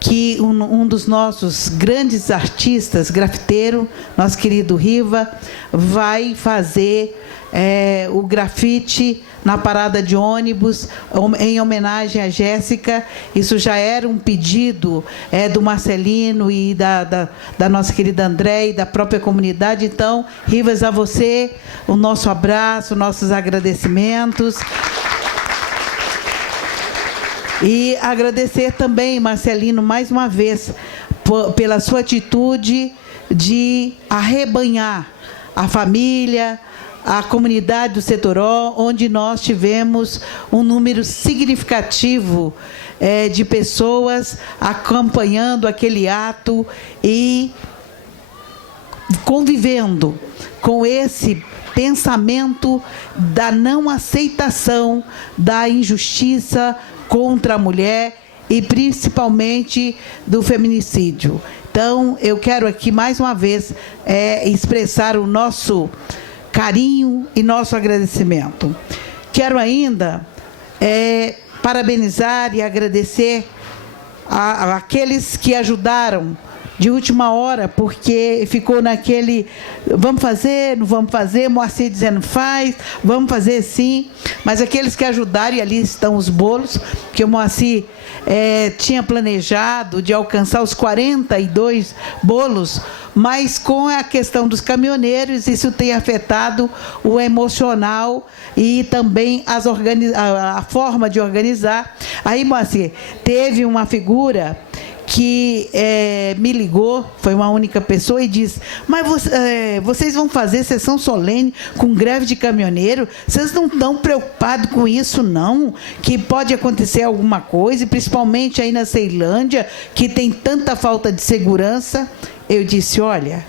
que um dos nossos grandes artistas, grafiteiro, nosso querido Riva, vai fazer o grafite na parada de ônibus, em homenagem a Jéssica. Isso já era um pedido do Marcelino e da nossa querida André e da própria comunidade. Então, Rivas, a você, o nosso abraço, nossos agradecimentos. E agradecer também, Marcelino, mais uma vez, pela sua atitude de arrebanhar a família, a comunidade do Setoró, onde nós tivemos um número significativo de pessoas acompanhando aquele ato e convivendo com esse pensamento da não aceitação da injustiça contra a mulher e principalmente do feminicídio. Então, eu quero aqui mais uma vez expressar o nosso carinho e nosso agradecimento. Quero ainda parabenizar e agradecer àqueles que ajudaram de última hora, porque ficou naquele, vamos fazer, não vamos fazer, Moacir dizendo faz, vamos fazer sim, mas aqueles que ajudaram, e ali estão os bolos, que o Moacir tinha planejado de alcançar os 42 bolos, mas com a questão dos caminhoneiros, isso tem afetado o emocional e também a forma de organizar. Aí, Moacir, teve uma figura que me ligou, foi uma única pessoa, e disse: mas vocês vão fazer sessão solene com greve de caminhoneiro? Vocês não estão preocupados com isso, não? Que pode acontecer alguma coisa, e principalmente aí na Ceilândia, que tem tanta falta de segurança. Eu disse: olha,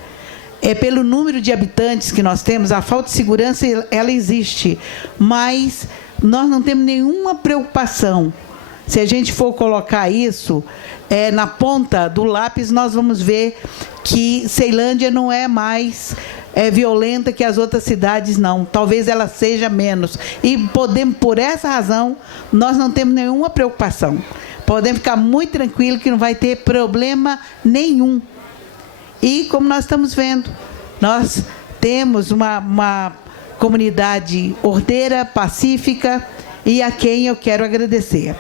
pelo número de habitantes que nós temos, a falta de segurança, ela existe, mas nós não temos nenhuma preocupação. Se a gente for colocar isso na ponta do lápis, nós vamos ver que Ceilândia não é mais violenta que as outras cidades, não. Talvez ela seja menos. E por essa razão, nós não temos nenhuma preocupação. Podemos ficar muito tranquilos que não vai ter problema nenhum. E como nós estamos vendo, nós temos uma comunidade ordeira, pacífica, e a quem eu quero agradecer.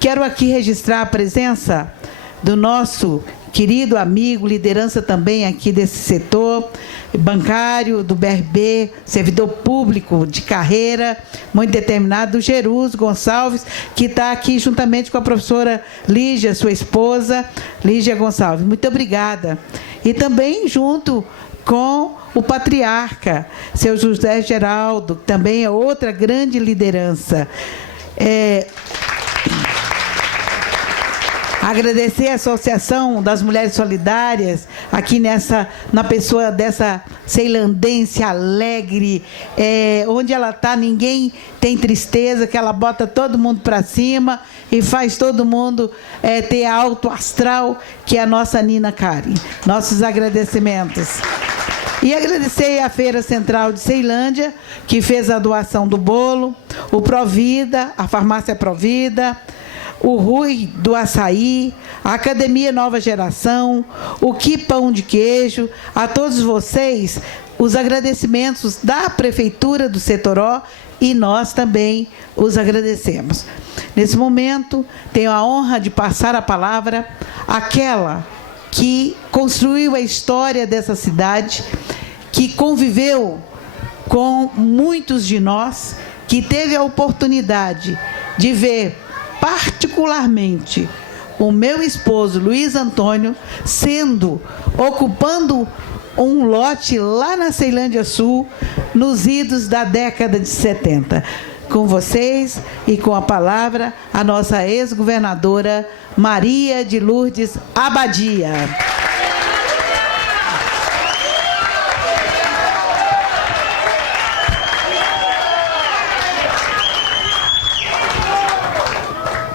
Quero aqui registrar a presença do nosso querido amigo, liderança também aqui desse setor, bancário, do BRB, servidor público de carreira, muito determinado, do Jerus Gonçalves, que está aqui juntamente com a professora Lígia, sua esposa, Lígia Gonçalves. Muito obrigada. E também junto com o patriarca, seu José Geraldo, que também é outra grande liderança. Agradecer a Associação das Mulheres Solidárias, aqui na pessoa dessa ceilandense alegre, onde ela está, ninguém tem tristeza, que ela bota todo mundo para cima e faz todo mundo ter alto astral, que é a nossa Nina Karen. Nossos agradecimentos. E agradecer à Feira Central de Ceilândia, que fez a doação do bolo, o Provida, a Farmácia Provida, o Rui do Açaí, a Academia Nova Geração, o Que Pão de Queijo, a todos vocês, os agradecimentos da Prefeitura do Setoró, e nós também os agradecemos. Nesse momento, tenho a honra de passar a palavra àquela que construiu a história dessa cidade, que conviveu com muitos de nós, que teve a oportunidade de ver particularmente o meu esposo, Luiz Antônio, ocupando um lote lá na Ceilândia Sul, nos idos da década de 70. Com vocês e com a palavra, a nossa ex-governadora Maria de Lourdes Abadia.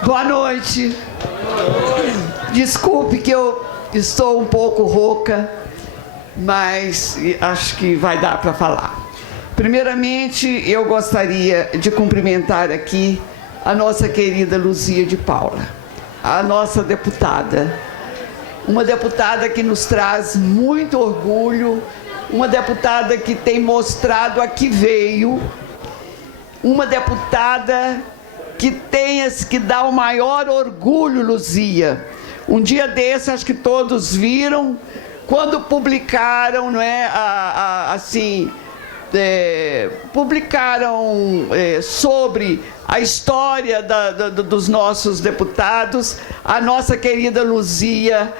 Boa noite. Desculpe que eu estou um pouco rouca, mas acho que vai dar para falar. Primeiramente, eu gostaria de cumprimentar aqui a nossa querida Luzia de Paula, a nossa deputada. Uma deputada que nos traz muito orgulho, uma deputada que tem mostrado a que veio, uma deputada que dá o maior orgulho, Luzia. Um dia desse, acho que todos viram, quando publicaram, não é, publicaram sobre a história dos nossos deputados. A nossa querida Luzia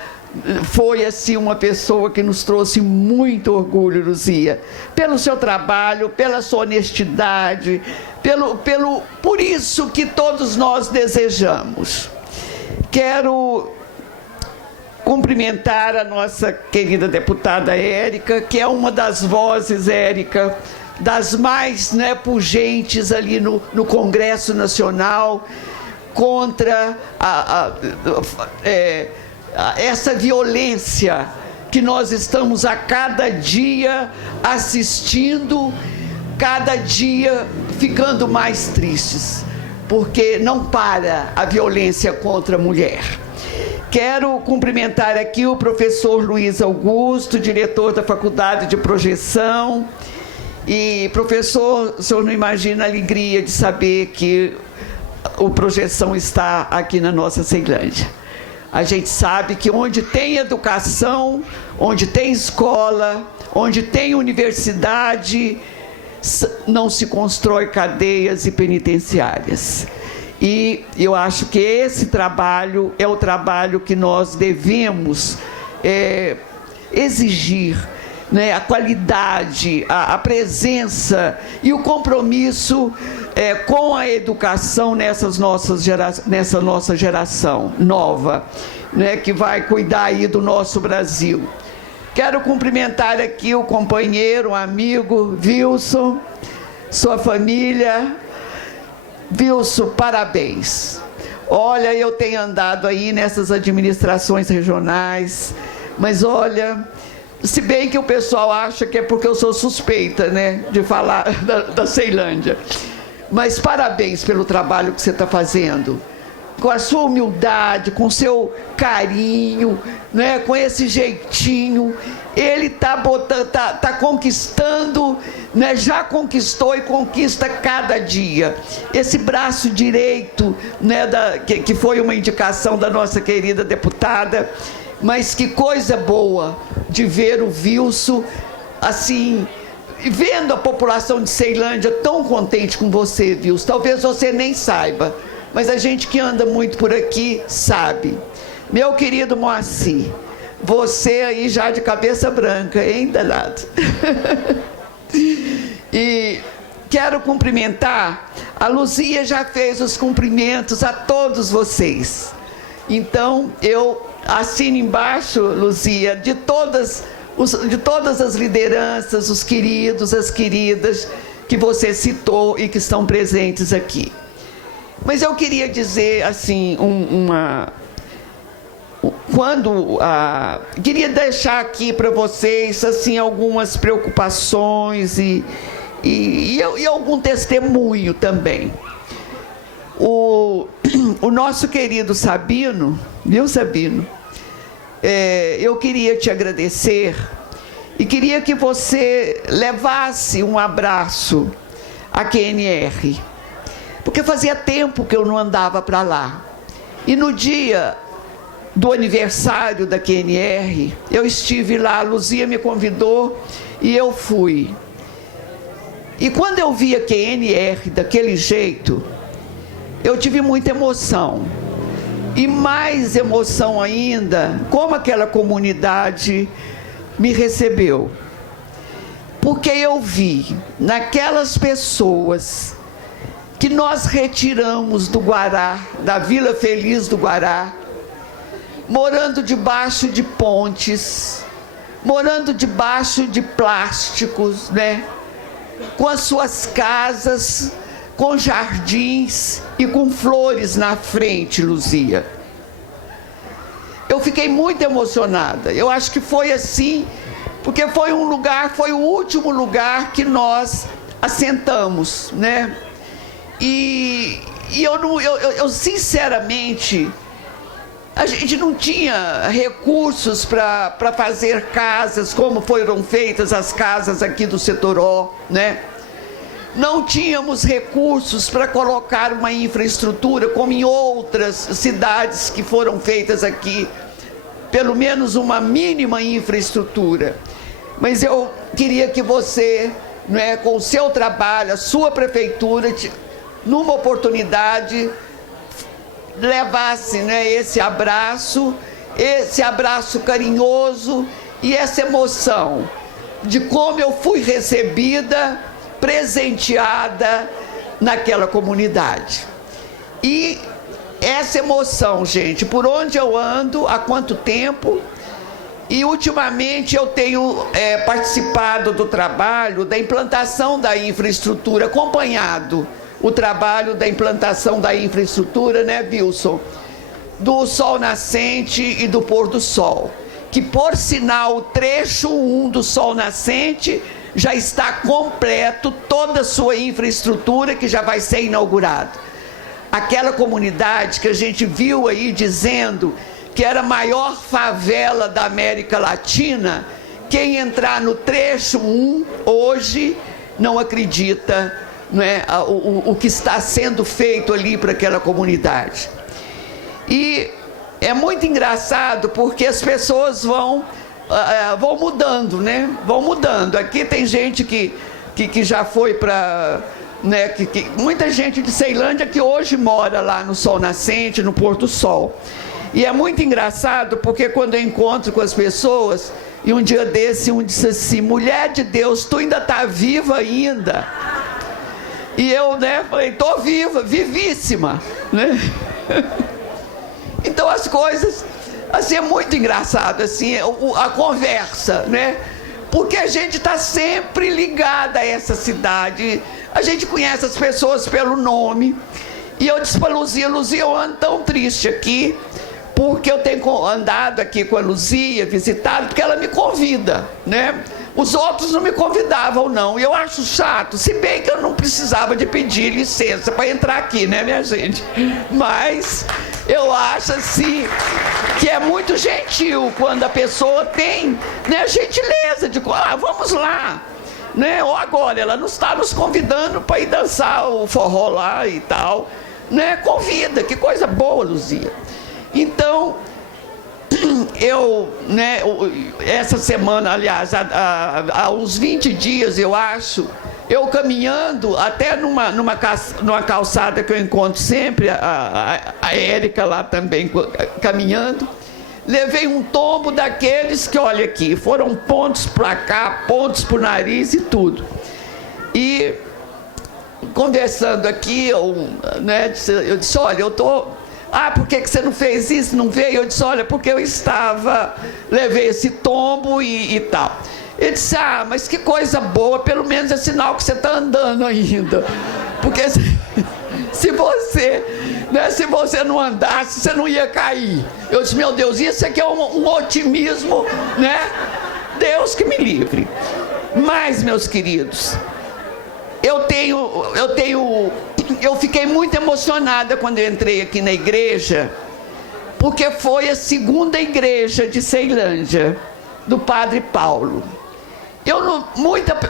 foi assim uma pessoa que nos trouxe muito orgulho, Luzia, pelo seu trabalho, pela sua honestidade, por isso que todos nós desejamos. Quero cumprimentar a nossa querida deputada Érica, que é uma das vozes, Érica, das mais, né, pungentes ali no Congresso Nacional contra essa violência que nós estamos a cada dia assistindo, cada dia ficando mais tristes, porque não para a violência contra a mulher. Quero cumprimentar aqui o professor Luiz Augusto, diretor da Faculdade de Projeção. E, professor, o senhor não imagina a alegria de saber que o Projeção está aqui na nossa Ceilândia. A gente sabe que onde tem educação, onde tem escola, onde tem universidade, não se constrói cadeias e penitenciárias. E eu acho que esse trabalho é o trabalho que nós devemos exigir, né, a qualidade, a presença e o compromisso com a educação nessa nossa geração nova, né, que vai cuidar aí do nosso Brasil. Quero cumprimentar aqui o companheiro, o amigo Wilson, sua família. Wilson, parabéns. Olha, eu tenho andado aí nessas administrações regionais, mas olha, se bem que o pessoal acha que é porque eu sou suspeita, né, de falar da Ceilândia, mas parabéns pelo trabalho que você está fazendo, com a sua humildade, com o seu carinho, né, com esse jeitinho. Ele tá conquistando, né, já conquistou e conquista cada dia. Esse braço direito, né, que foi uma indicação da nossa querida deputada, mas que coisa boa de ver o Wilson, assim, vendo a população de Ceilândia tão contente com você, Wilson. Talvez você nem saiba, mas a gente que anda muito por aqui sabe. Meu querido Moacir, você aí já de cabeça branca, hein, danado? E quero cumprimentar, a Luzia já fez os cumprimentos a todos vocês. Então, eu assino embaixo, Luzia, de todas as lideranças, os queridos, as queridas que você citou e que estão presentes aqui. Mas eu queria dizer, assim, queria deixar aqui para vocês, assim, algumas preocupações e algum testemunho também. O nosso querido Sabino, viu, Sabino? Eu queria te agradecer e queria que você levasse um abraço a QNR, porque fazia tempo que eu não andava para lá. E no dia do aniversário da QNR, eu estive lá, a Luzia me convidou e eu fui. E quando eu vi a QNR daquele jeito, eu tive muita emoção. E mais emoção ainda, como aquela comunidade me recebeu. Porque eu vi naquelas pessoas que nós retiramos do Guará, da Vila Feliz do Guará, morando debaixo de pontes, morando debaixo de plásticos, né? Com as suas casas, com jardins e com flores na frente, Luzia. Eu fiquei muito emocionada. Eu acho que foi assim, porque foi um lugar, foi o último lugar que nós assentamos, né? E eu sinceramente, a gente não tinha recursos para fazer casas como foram feitas as casas aqui do Setoró, né? Não tínhamos recursos para colocar uma infraestrutura como em outras cidades que foram feitas aqui, pelo menos uma mínima infraestrutura. Mas eu queria que você, né, com o seu trabalho, a sua prefeitura, numa oportunidade, levasse, né, esse abraço carinhoso e essa emoção de como eu fui recebida, presenteada naquela comunidade. E essa emoção, gente, por onde eu ando, há quanto tempo, e ultimamente eu tenho participado do trabalho da implantação da infraestrutura, acompanhado o trabalho da implantação da infraestrutura, né, Wilson? Do Sol Nascente e do Pôr do Sol. Que, por sinal, o trecho 1 do Sol Nascente já está completo, toda a sua infraestrutura que já vai ser inaugurada. Aquela comunidade que a gente viu aí dizendo que era a maior favela da América Latina, quem entrar no trecho 1 hoje não acredita, não é, o que está sendo feito ali para aquela comunidade. E é muito engraçado porque as pessoas vão mudando, né? Vão mudando. Aqui tem gente que já foi para, né, muita gente de Ceilândia que hoje mora lá no Sol Nascente, no Pôr do Sol. E é muito engraçado porque quando eu encontro com as pessoas, e um dia desse um disse assim: mulher de Deus, tu ainda está viva ainda? E eu, né, falei: tô viva, vivíssima, né? Então as coisas, assim, é muito engraçado, assim, a conversa, né? Porque a gente está sempre ligada a essa cidade, a gente conhece as pessoas pelo nome. E eu disse para a Luzia: Luzia, eu ando tão triste aqui, porque eu tenho andado aqui com a Luzia, visitado, porque ela me convida, né? Os outros não me convidavam, não. E eu acho chato, se bem que eu não precisava de pedir licença para entrar aqui, né, minha gente? Mas eu acho, assim, que é muito gentil quando a pessoa tem, né, gentileza de, vamos lá, né? Ou agora, ela não está nos convidando para ir dançar o forró lá e tal, né? Convida, que coisa boa, Luzia. Então, eu, né, essa semana, aliás, há uns 20 dias, eu acho, eu caminhando, até numa calçada que eu encontro sempre, a Érica lá também caminhando, levei um tombo daqueles que, olha aqui, foram pontos para cá, pontos para o nariz e tudo. E, conversando aqui, né, eu disse: olha, eu estou... por que você não fez isso, não veio? Eu disse: olha, porque eu levei esse tombo e tal. Ele disse: mas que coisa boa, pelo menos é sinal que você está andando ainda. Porque se você não andasse, você não ia cair. Eu disse: meu Deus, isso aqui é um otimismo, né? Deus que me livre. Mas, meus queridos, eu fiquei muito emocionada quando eu entrei aqui na igreja, porque foi a segunda igreja de Ceilândia, do Padre Paulo.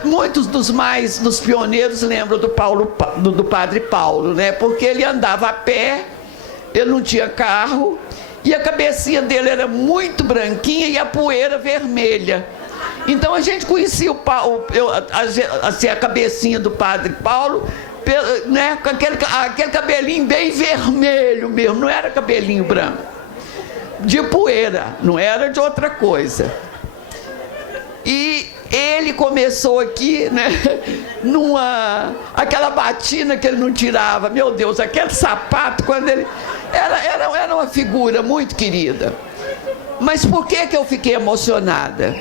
Muitos dos pioneiros lembram do Padre Paulo, né? Porque ele andava a pé, ele não tinha carro, e a cabecinha dele era muito branquinha e a poeira vermelha. Então a gente conhecia a cabecinha do Padre Paulo, né, com aquele cabelinho bem vermelho mesmo, não era cabelinho branco, de poeira, não era de outra coisa. E ele começou aqui, né, aquela batina que ele não tirava, meu Deus, aquele sapato, quando ele era uma figura muito querida. Mas por que eu fiquei emocionada?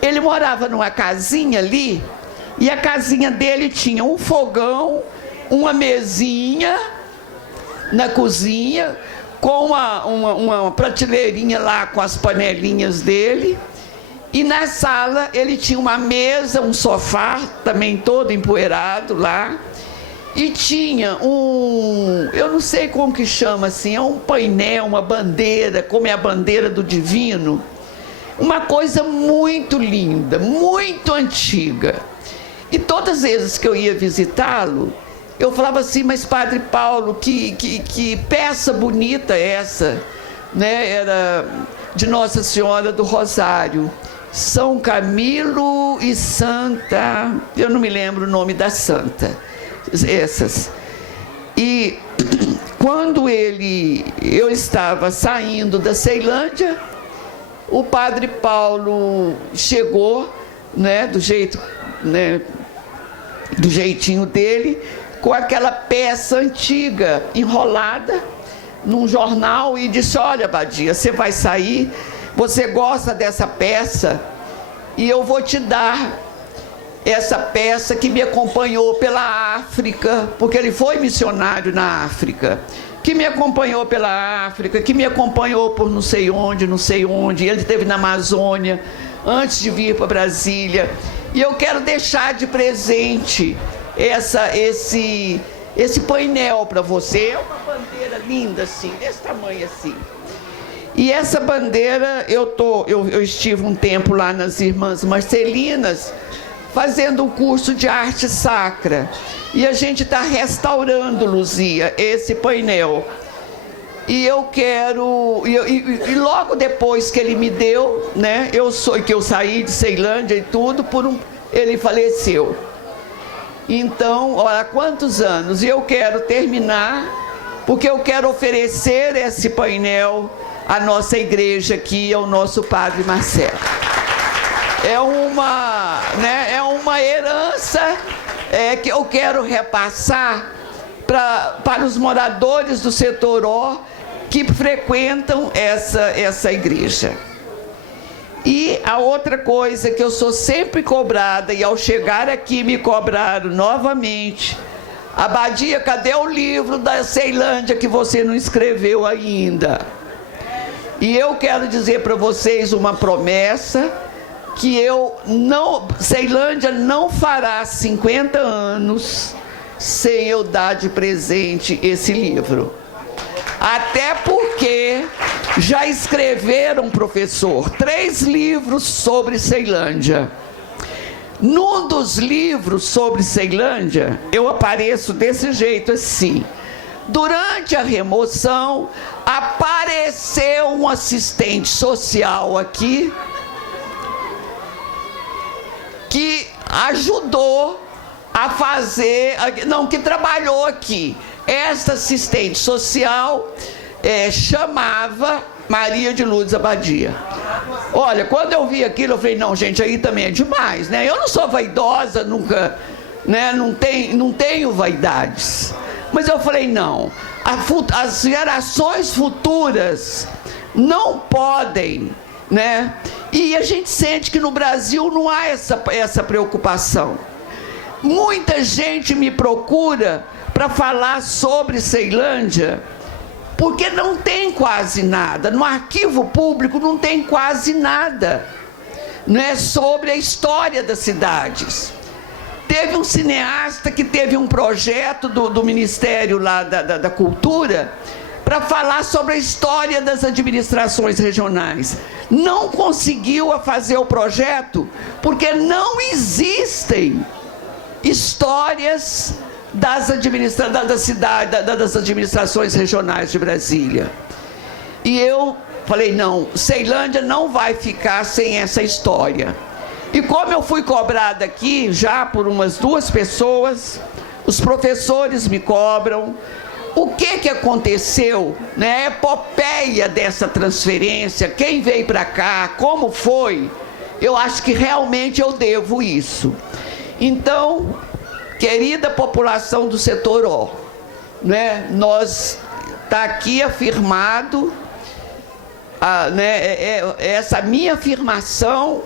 Ele morava numa casinha ali, e a casinha dele tinha um fogão, uma mesinha na cozinha, com uma prateleirinha lá com as panelinhas dele. E na sala ele tinha uma mesa, um sofá, também todo empoeirado lá. E tinha eu não sei como que chama assim, é um painel, uma bandeira, como é a bandeira do Divino. Uma coisa muito linda, muito antiga. E todas as vezes que eu ia visitá-lo, eu falava assim, mas Padre Paulo, que peça bonita essa, né? Era de Nossa Senhora do Rosário, São Camilo e Santa, eu não me lembro o nome da santa, essas. E quando eu estava saindo da Ceilândia, o Padre Paulo chegou, né, do jeitinho dele, com aquela peça antiga, enrolada, num jornal, e disse, olha, Badia, você vai sair, você gosta dessa peça, e eu vou te dar essa peça que me acompanhou pela África, porque ele foi missionário na África, que me acompanhou pela África, que me acompanhou por não sei onde, ele esteve na Amazônia, antes de vir para Brasília, e eu quero deixar de presente esse painel para você. É uma bandeira linda assim, desse tamanho assim. E essa bandeira, eu estive um tempo lá nas Irmãs Marcelinas, fazendo um curso de arte sacra. E a gente está restaurando, Luzia, esse painel. E eu quero... E logo depois que ele me deu, né, que eu saí de Ceilândia e tudo, ele faleceu. Então, olha, quantos anos? E eu quero terminar, porque eu quero oferecer esse painel à nossa igreja aqui, ao nosso Padre Marcelo. É uma herança que eu quero repassar para os moradores do setor O que frequentam essa igreja. E a outra coisa que eu sou sempre cobrada, e ao chegar aqui me cobraram novamente, Abadia, cadê o livro da Ceilândia que você não escreveu ainda? E eu quero dizer para vocês uma promessa, que Ceilândia não fará 50 anos sem eu dar de presente esse livro. Até porque já escreveram, professor, 3 livros sobre Ceilândia. Num dos livros sobre Ceilândia, eu apareço desse jeito assim. Durante a remoção, apareceu um assistente social aqui, que ajudou a fazer, que trabalhou aqui. Esta assistente social chamava Maria de Lourdes Abadia. Olha, quando eu vi aquilo, eu falei, não, gente, aí também é demais, né? Eu não sou vaidosa, nunca, né? Não tenho vaidades. Mas eu falei, não, as gerações futuras não podem, né? E a gente sente que no Brasil não há essa preocupação. Muita gente me procura para falar sobre Ceilândia, porque não tem quase nada. No arquivo público não tem quase nada, não é, sobre a história das cidades. Teve um cineasta que teve um projeto do Ministério lá da Cultura para falar sobre a história das administrações regionais. Não conseguiu fazer o projeto porque não existem histórias das administrações regionais de Brasília. E eu falei, não, Ceilândia não vai ficar sem essa história. E como eu fui cobrada aqui, já por umas 2 pessoas, os professores me cobram, o que aconteceu, né? A epopeia dessa transferência, quem veio para cá, como foi, eu acho que realmente eu devo isso. Então, querida população do setor O, né? Está aqui afirmado, essa minha afirmação,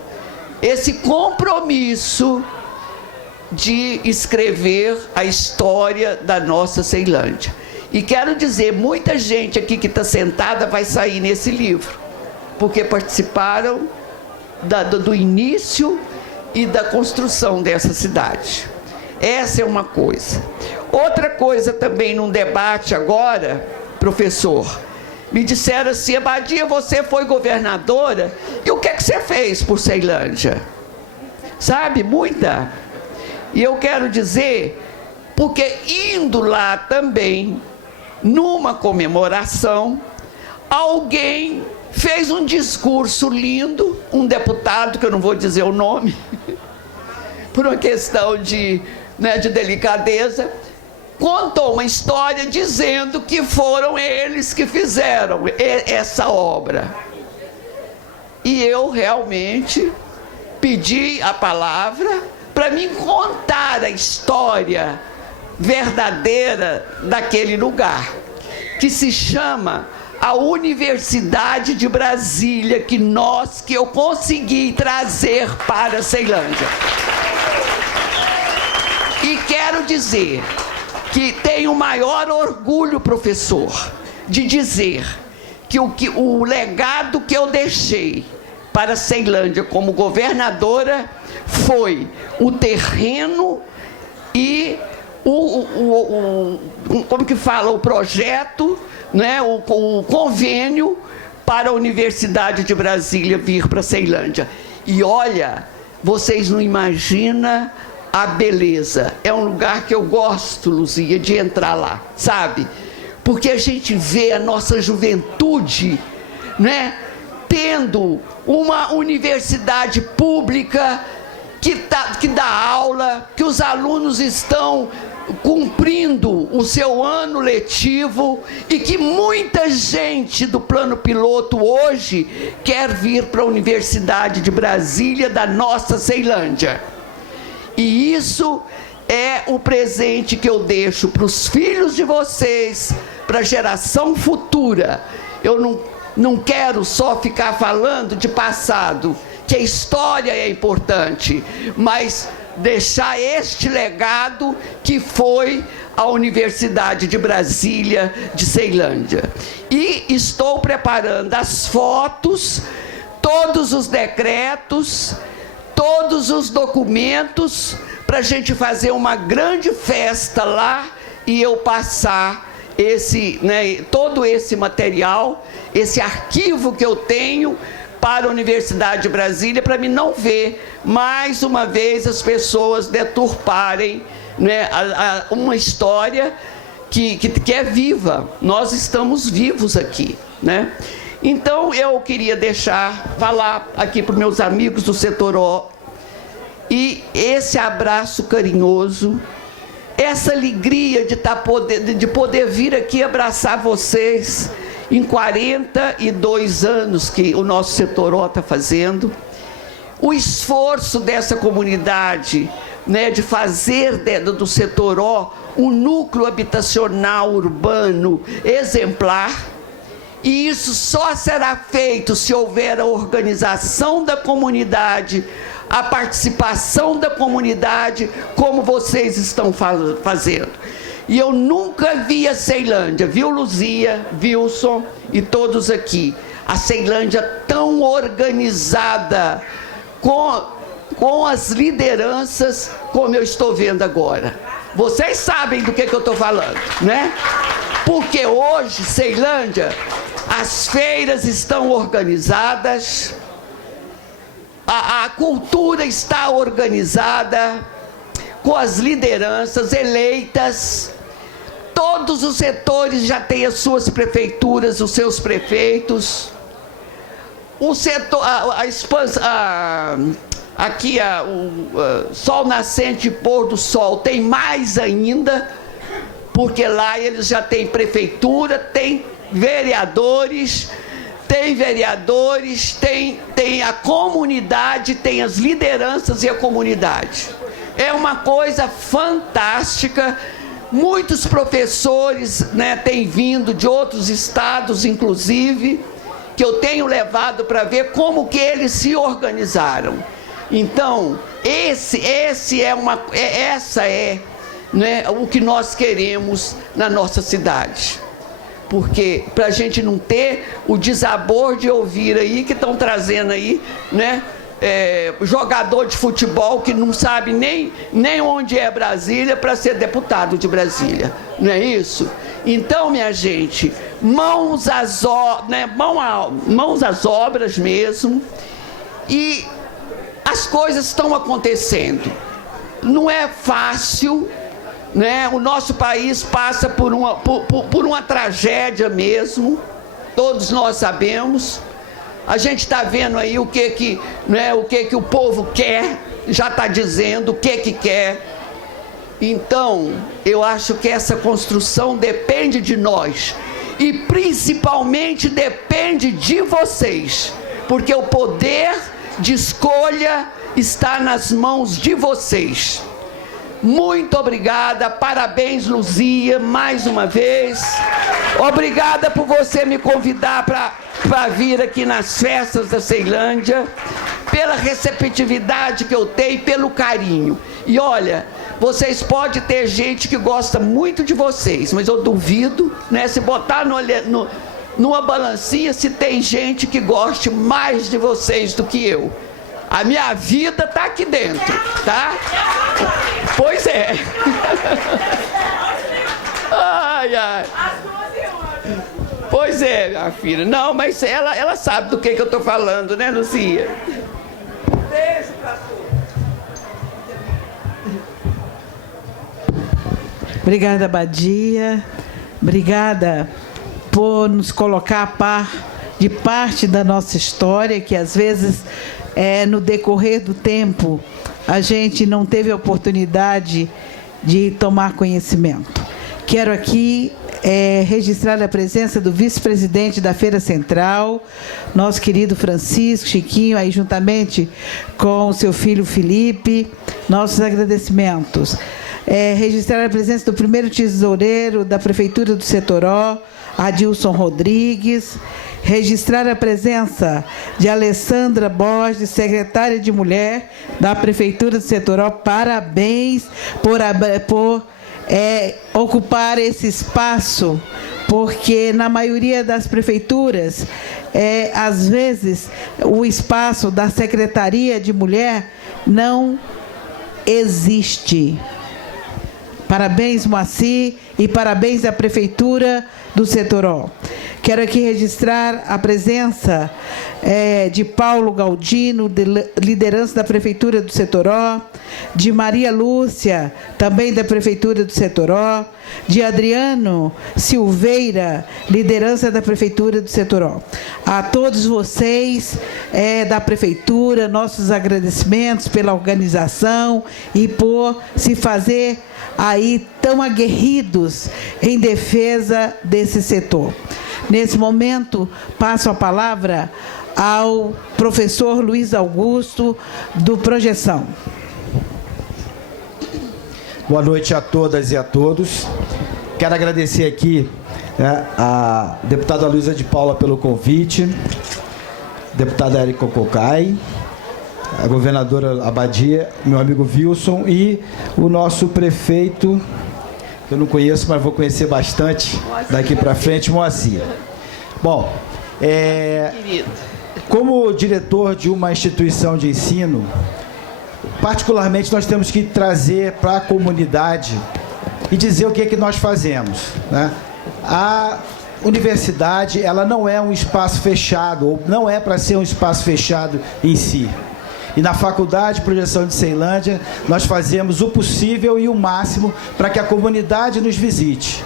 esse compromisso de escrever a história da nossa Ceilândia. E quero dizer, muita gente aqui que está sentada vai sair nesse livro, porque participaram do início e da construção dessa cidade. Essa é uma coisa. Outra coisa também num debate agora, professor, me disseram assim, Abadia, você foi governadora, e o que você fez por Ceilândia? Sabe, muita. E eu quero dizer, porque indo lá também, numa comemoração, alguém fez um discurso lindo, um deputado, que eu não vou dizer o nome, por uma questão de delicadeza, contou uma história dizendo que foram eles que fizeram essa obra. E eu realmente pedi a palavra para me contar a história verdadeira daquele lugar, que se chama a Universidade de Brasília, que eu consegui trazer para Ceilândia. E quero dizer que tenho o maior orgulho, professor, de dizer que o legado que eu deixei para Ceilândia como governadora foi o terreno e como que fala, o projeto, né, o convênio para a Universidade de Brasília vir para Ceilândia. E olha, vocês não imaginam a beleza. É um lugar que eu gosto, Luzia, de entrar lá, sabe? Porque a gente vê a nossa juventude, né, tendo uma universidade pública que dá aula, que os alunos estão cumprindo o seu ano letivo e que muita gente do plano piloto hoje quer vir para a Universidade de Brasília, da nossa Ceilândia. E isso é o presente que eu deixo para os filhos de vocês, para a geração futura. Eu não quero só ficar falando de passado, que a história é importante, mas deixar este legado que foi a Universidade de Brasília, de Ceilândia. E estou preparando as fotos, todos os decretos, todos os documentos, para a gente fazer uma grande festa lá e eu passar todo esse material, esse arquivo que eu tenho para a Universidade de Brasília, para mim não ver mais uma vez as pessoas deturparem, né, uma história que é viva. Nós estamos vivos aqui, né? Então eu queria falar aqui para os meus amigos do setor O, e esse abraço carinhoso, essa alegria de poder vir aqui abraçar vocês em 42 anos que o nosso setor O está fazendo, o esforço dessa comunidade, né, de fazer do setor O um núcleo habitacional urbano exemplar. E isso só será feito se houver a organização da comunidade, a participação da comunidade, como vocês estão fazendo. E eu nunca vi a Ceilândia, viu, Luzia, Wilson e todos aqui, a Ceilândia tão organizada, com as lideranças como eu estou vendo agora. Vocês sabem do que eu estou falando, né? Porque hoje, Ceilândia, as feiras estão organizadas, a cultura está organizada, com as lideranças eleitas, todos os setores já têm as suas prefeituras, os seus prefeitos, o setor, aqui o sol nascente e pôr do sol tem mais ainda, porque lá eles já têm prefeitura, tem vereadores, tem a comunidade, tem as lideranças e a comunidade. É uma coisa fantástica. Muitos professores, né, têm vindo de outros estados, inclusive, que eu tenho levado para ver como que eles se organizaram. Então, essa é, né, o que nós queremos na nossa cidade. Porque, para a gente não ter o desabor de ouvir aí, que estão trazendo aí, né, jogador de futebol que não sabe nem onde é Brasília para ser deputado de Brasília, não é isso? Então, minha gente, mãos às obras mesmo, e as coisas estão acontecendo. Não é fácil, né? O nosso país passa por uma tragédia mesmo, todos nós sabemos. A gente está vendo aí o que o povo quer, já está dizendo o que quer. Então, eu acho que essa construção depende de nós, e principalmente depende de vocês, porque o poder de escolha está nas mãos de vocês. Muito obrigada, parabéns, Luzia, mais uma vez. Obrigada por você me convidar para vir aqui nas festas da Ceilândia, pela receptividade que eu tenho, pelo carinho. E olha, vocês podem ter gente que gosta muito de vocês, mas eu duvido, né, se botar numa balancinha, se tem gente que goste mais de vocês do que eu. A minha vida está aqui dentro, tá? Pois é. Ai, ai. Pois é, minha filha. Não, mas ela sabe do que eu estou falando, né, Luzia? Beijo pra todos. Obrigada, Badia. Obrigada por nos colocar a par de parte da nossa história, que às vezes, no decorrer do tempo, a gente não teve a oportunidade de tomar conhecimento. Quero aqui registrar a presença do vice-presidente da Feira Central, nosso querido Francisco Chiquinho, aí juntamente com o seu filho Felipe, nossos agradecimentos. Registrar a presença do primeiro tesoureiro da Prefeitura do Setoró, Adilson Rodrigues. Registrar a presença de Alessandra Borges, secretária de Mulher da Prefeitura do Setoró. Parabéns por ocupar esse espaço, porque na maioria das prefeituras, às vezes, o espaço da Secretaria de Mulher não existe. Parabéns, Moacir, e parabéns à Prefeitura do Setoró. Quero aqui registrar a presença de Paulo Galdino, de liderança da Prefeitura do Setoró, de Maria Lúcia, também da Prefeitura do Setoró, de Adriano Silveira, liderança da Prefeitura do Setoró. A todos vocês da Prefeitura, nossos agradecimentos pela organização e por se fazer aí tão aguerridos em defesa desse setor. Nesse momento, passo a palavra ao professor Luiz Augusto, do Projeção. Boa noite a todas e a todos. Quero agradecer aqui, né, a deputada Luísa de Paula pelo convite, deputada Érica Cocai, a governadora Abadia, meu amigo Wilson e o nosso prefeito, que eu não conheço, mas vou conhecer bastante daqui para frente, Moacir. Bom, como diretor de uma instituição de ensino, particularmente nós temos que trazer para a comunidade e dizer o que é que nós fazemos, né? A universidade, ela não é um espaço fechado, ou não é para ser um espaço fechado em si. E na Faculdade de Projeção de Ceilândia, nós fazemos o possível e o máximo para que a comunidade nos visite.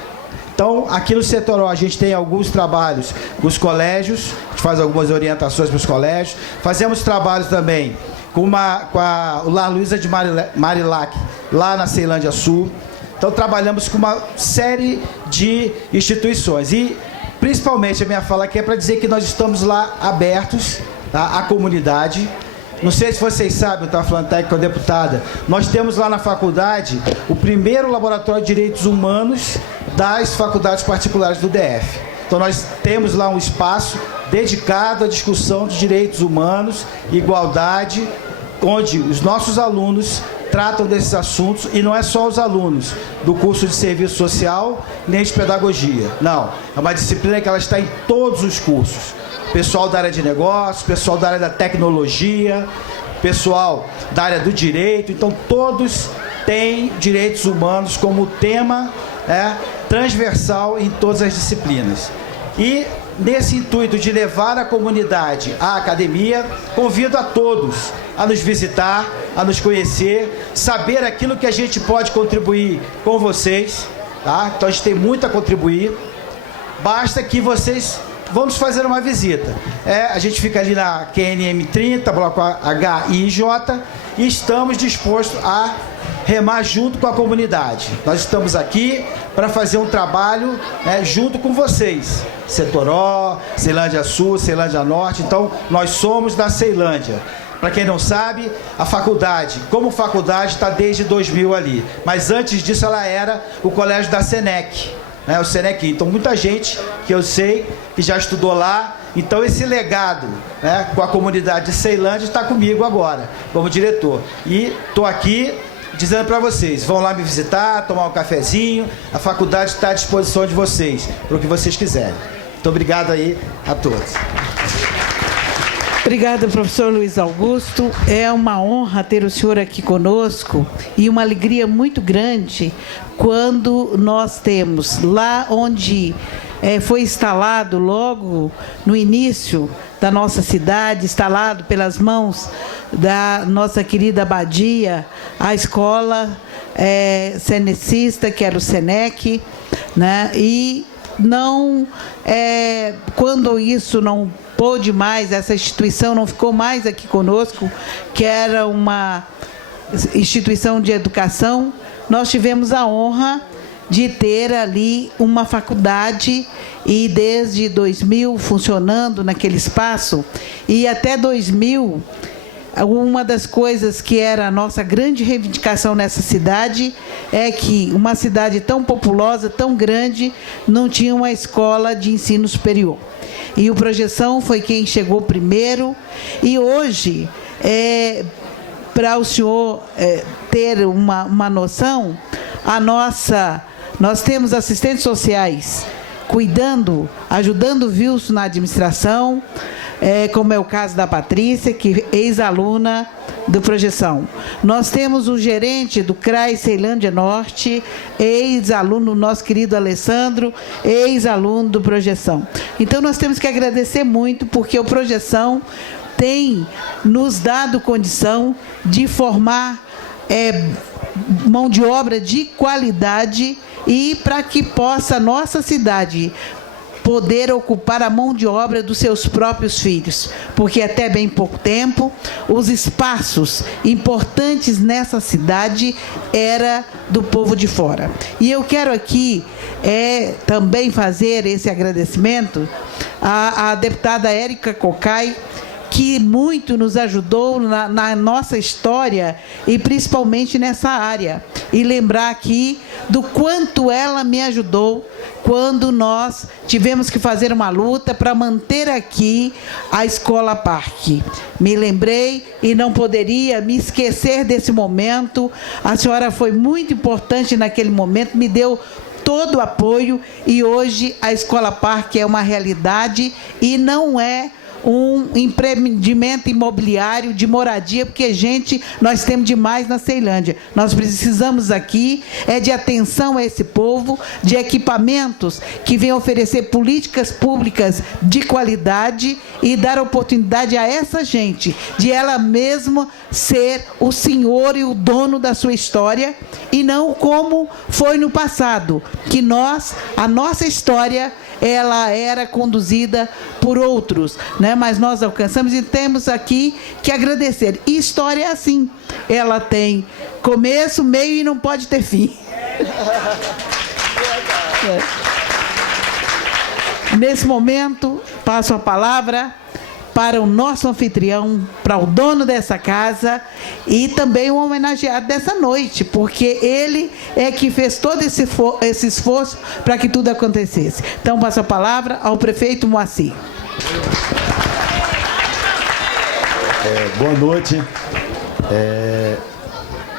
Então, aqui no Setoró, a gente tem alguns trabalhos com os colégios, a gente faz algumas orientações para os colégios, fazemos trabalhos também com o Lar Luiza de Marilac, lá na Ceilândia Sul. Então, trabalhamos com uma série de instituições. E, principalmente, a minha fala aqui é para dizer que nós estamos lá abertos, tá, à comunidade. Não sei se vocês sabem, eu estava falando até com a deputada, nós temos lá na faculdade o primeiro laboratório de direitos humanos das faculdades particulares do DF. Então nós temos lá um espaço dedicado à discussão de direitos humanos, igualdade, onde os nossos alunos tratam desses assuntos, e não é só os alunos do curso de serviço social, nem de pedagogia. Não, é uma disciplina que ela está em todos os cursos. Pessoal da área de negócios, pessoal da área da tecnologia, pessoal da área do direito. Então, todos têm direitos humanos como tema transversal em todas as disciplinas. E, nesse intuito de levar a comunidade à academia, convido a todos a nos visitar, a nos conhecer, saber aquilo que a gente pode contribuir com vocês. Tá? Então, a gente tem muito a contribuir. Basta que vocês... Vamos fazer uma visita. A gente fica ali na QNM 30, bloco H e J, e estamos dispostos a remar junto com a comunidade. Nós estamos aqui para fazer um trabalho junto com vocês. Setoró, Ceilândia Sul, Ceilândia Norte. Então, nós somos da Ceilândia. Para quem não sabe, a faculdade, como faculdade, está desde 2000 ali. Mas antes disso, ela era o colégio da Senec. O Senec. Então, muita gente que eu sei que já estudou lá. Então, esse legado com a comunidade de Ceilândia está comigo agora, como diretor. E estou aqui dizendo para vocês, vão lá me visitar, tomar um cafezinho. A faculdade está à disposição de vocês, para o que vocês quiserem. Muito obrigado aí a todos. Obrigada, professor Luiz Augusto. É uma honra ter o senhor aqui conosco e uma alegria muito grande quando nós temos lá onde foi instalado logo no início da nossa cidade, instalado pelas mãos da nossa querida abadia, a escola senecista, que era o Senec, né? E não, quando isso não pôde mais, essa instituição não ficou mais aqui conosco, que era uma instituição de educação, nós tivemos a honra de ter ali uma faculdade, e desde 2000 funcionando naquele espaço, e até 2000, uma das coisas que era a nossa grande reivindicação nessa cidade é que uma cidade tão populosa, tão grande, não tinha uma escola de ensino superior. E o Projeção foi quem chegou primeiro, e hoje, para o senhor ter uma noção, nós temos assistentes sociais cuidando, ajudando o Wilson na administração, como é o caso da Patrícia, que é ex-aluna do Projeção. Nós temos o gerente do CRAI Ceilândia Norte, ex-aluno, nosso querido Alessandro, ex-aluno do Projeção. Então, nós temos que agradecer muito, porque o Projeção tem nos dado condição de formar mão de obra de qualidade, e para que possa a nossa cidade poder ocupar a mão de obra dos seus próprios filhos, porque até bem pouco tempo os espaços importantes nessa cidade era do povo de fora. E eu quero aqui também fazer esse agradecimento à deputada Érica Cocai, que muito nos ajudou na nossa história e principalmente nessa área. E lembrar aqui do quanto ela me ajudou quando nós tivemos que fazer uma luta para manter aqui a Escola Parque. Me lembrei e não poderia me esquecer desse momento. A senhora foi muito importante naquele momento, me deu todo o apoio, e hoje a Escola Parque é uma realidade, e não é um empreendimento imobiliário de moradia, porque, gente, nós temos demais na Ceilândia. Nós precisamos aqui de atenção a esse povo, de equipamentos que venham oferecer políticas públicas de qualidade e dar oportunidade a essa gente de ela mesma ser o senhor e o dono da sua história, e não como foi no passado, que a nossa história, ela era conduzida por outros, né? Mas nós alcançamos e temos aqui que agradecer. E história é assim, ela tem começo, meio e não pode ter fim. Nesse momento, passo a palavra para o nosso anfitrião, para o dono dessa casa e também o homenageado dessa noite, porque ele é que fez todo esse esforço para que tudo acontecesse. Então, passo a palavra ao prefeito Moacir. Boa noite.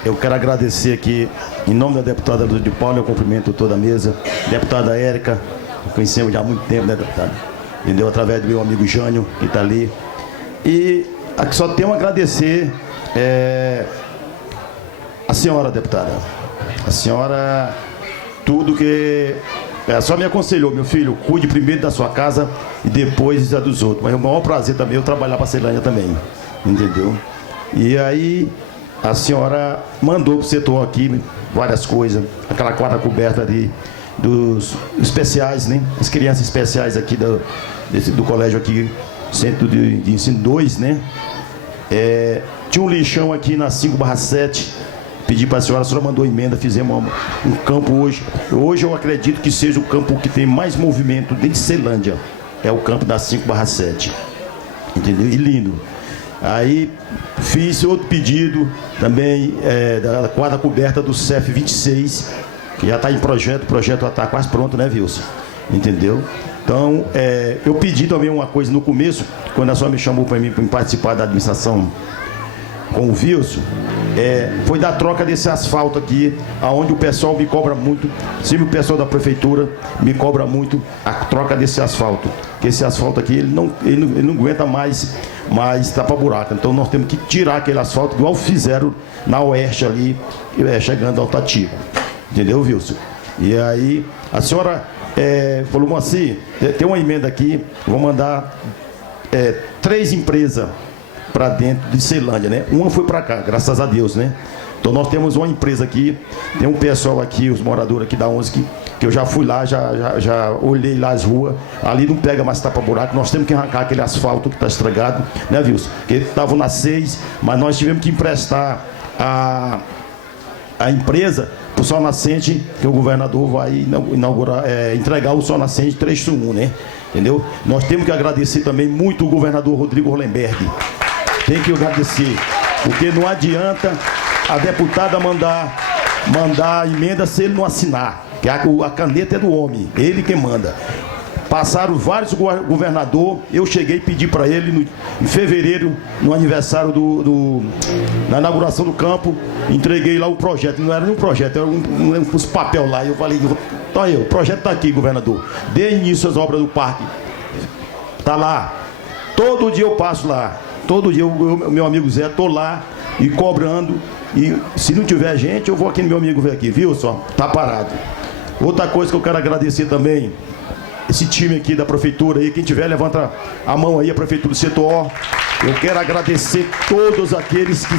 Eu quero agradecer aqui, em nome da deputada Luísa de Paula, eu cumprimento toda a mesa. Deputada Érica, conhecemos já há muito tempo, né, deputada? Entendeu? Através do meu amigo Jânio, que está ali. E aqui só tenho a agradecer a senhora, deputada. A senhora, tudo que... só me aconselhou, meu filho, cuide primeiro da sua casa e depois da dos outros. Mas é o maior prazer também eu trabalhar para a Ceilândia também, entendeu? E aí a senhora mandou para o setor aqui várias coisas, aquela quadra coberta ali dos especiais, né? As crianças especiais aqui do colégio aqui, Centro de Ensino 2, né? Tinha um lixão aqui na 5/7. Pedi para a senhora mandou emenda, fizemos um campo hoje. Hoje eu acredito que seja o campo que tem mais movimento dentro de Ceilândia. É o campo da 5/7. Entendeu? E lindo. Aí fiz outro pedido também da quadra coberta do CEF 26, que já está em projeto, o projeto já está quase pronto, né, Wilson? Entendeu? Então, eu pedi também uma coisa no começo, quando a senhora me chamou para mim para participar da administração com o Wilson, foi da troca desse asfalto aqui, aonde o pessoal me cobra muito, sempre o pessoal da prefeitura me cobra muito a troca desse asfalto, porque esse asfalto aqui, ele não aguenta mais tapa-buraco, então nós temos que tirar aquele asfalto, igual fizeram na Oeste ali, chegando ao Tatico. Entendeu, Wilson? E aí, a senhora falou assim, tem uma emenda aqui, vou mandar 3 empresas para dentro de Ceilândia, né? Uma foi para cá, graças a Deus, né? Então nós temos uma empresa aqui, tem um pessoal aqui, os moradores aqui da 11, que eu já fui lá, já olhei lá as ruas, ali não pega mais tapa-buraco, nós temos que arrancar aquele asfalto que está estragado, né, Wilson? Porque estavam na 6, mas nós tivemos que emprestar a empresa o Sol Nascente, que o governador vai inaugurar, entregar o Sol Nascente 3/1, né? Entendeu? Nós temos que agradecer também muito o governador Rodrigo Hollenberg. Tem que agradecer, porque não adianta a deputada mandar emenda se ele não assinar, que a caneta é do homem, ele que manda. Passaram vários governadores, eu cheguei e pedi para ele em fevereiro, no aniversário na inauguração do campo, entreguei lá o projeto, não era nenhum projeto, era uns papel lá, eu falei, então o projeto está aqui, governador, dê início às obras do parque, está lá, todo dia eu passo lá, todo dia meu amigo Zé, estou lá e cobrando, e se não tiver gente, eu vou aqui no meu amigo ver aqui, viu só, tá parado. Outra coisa que eu quero agradecer também, esse time aqui da prefeitura aí, quem tiver, levanta a mão aí, a prefeitura do setor O. Eu quero agradecer todos aqueles que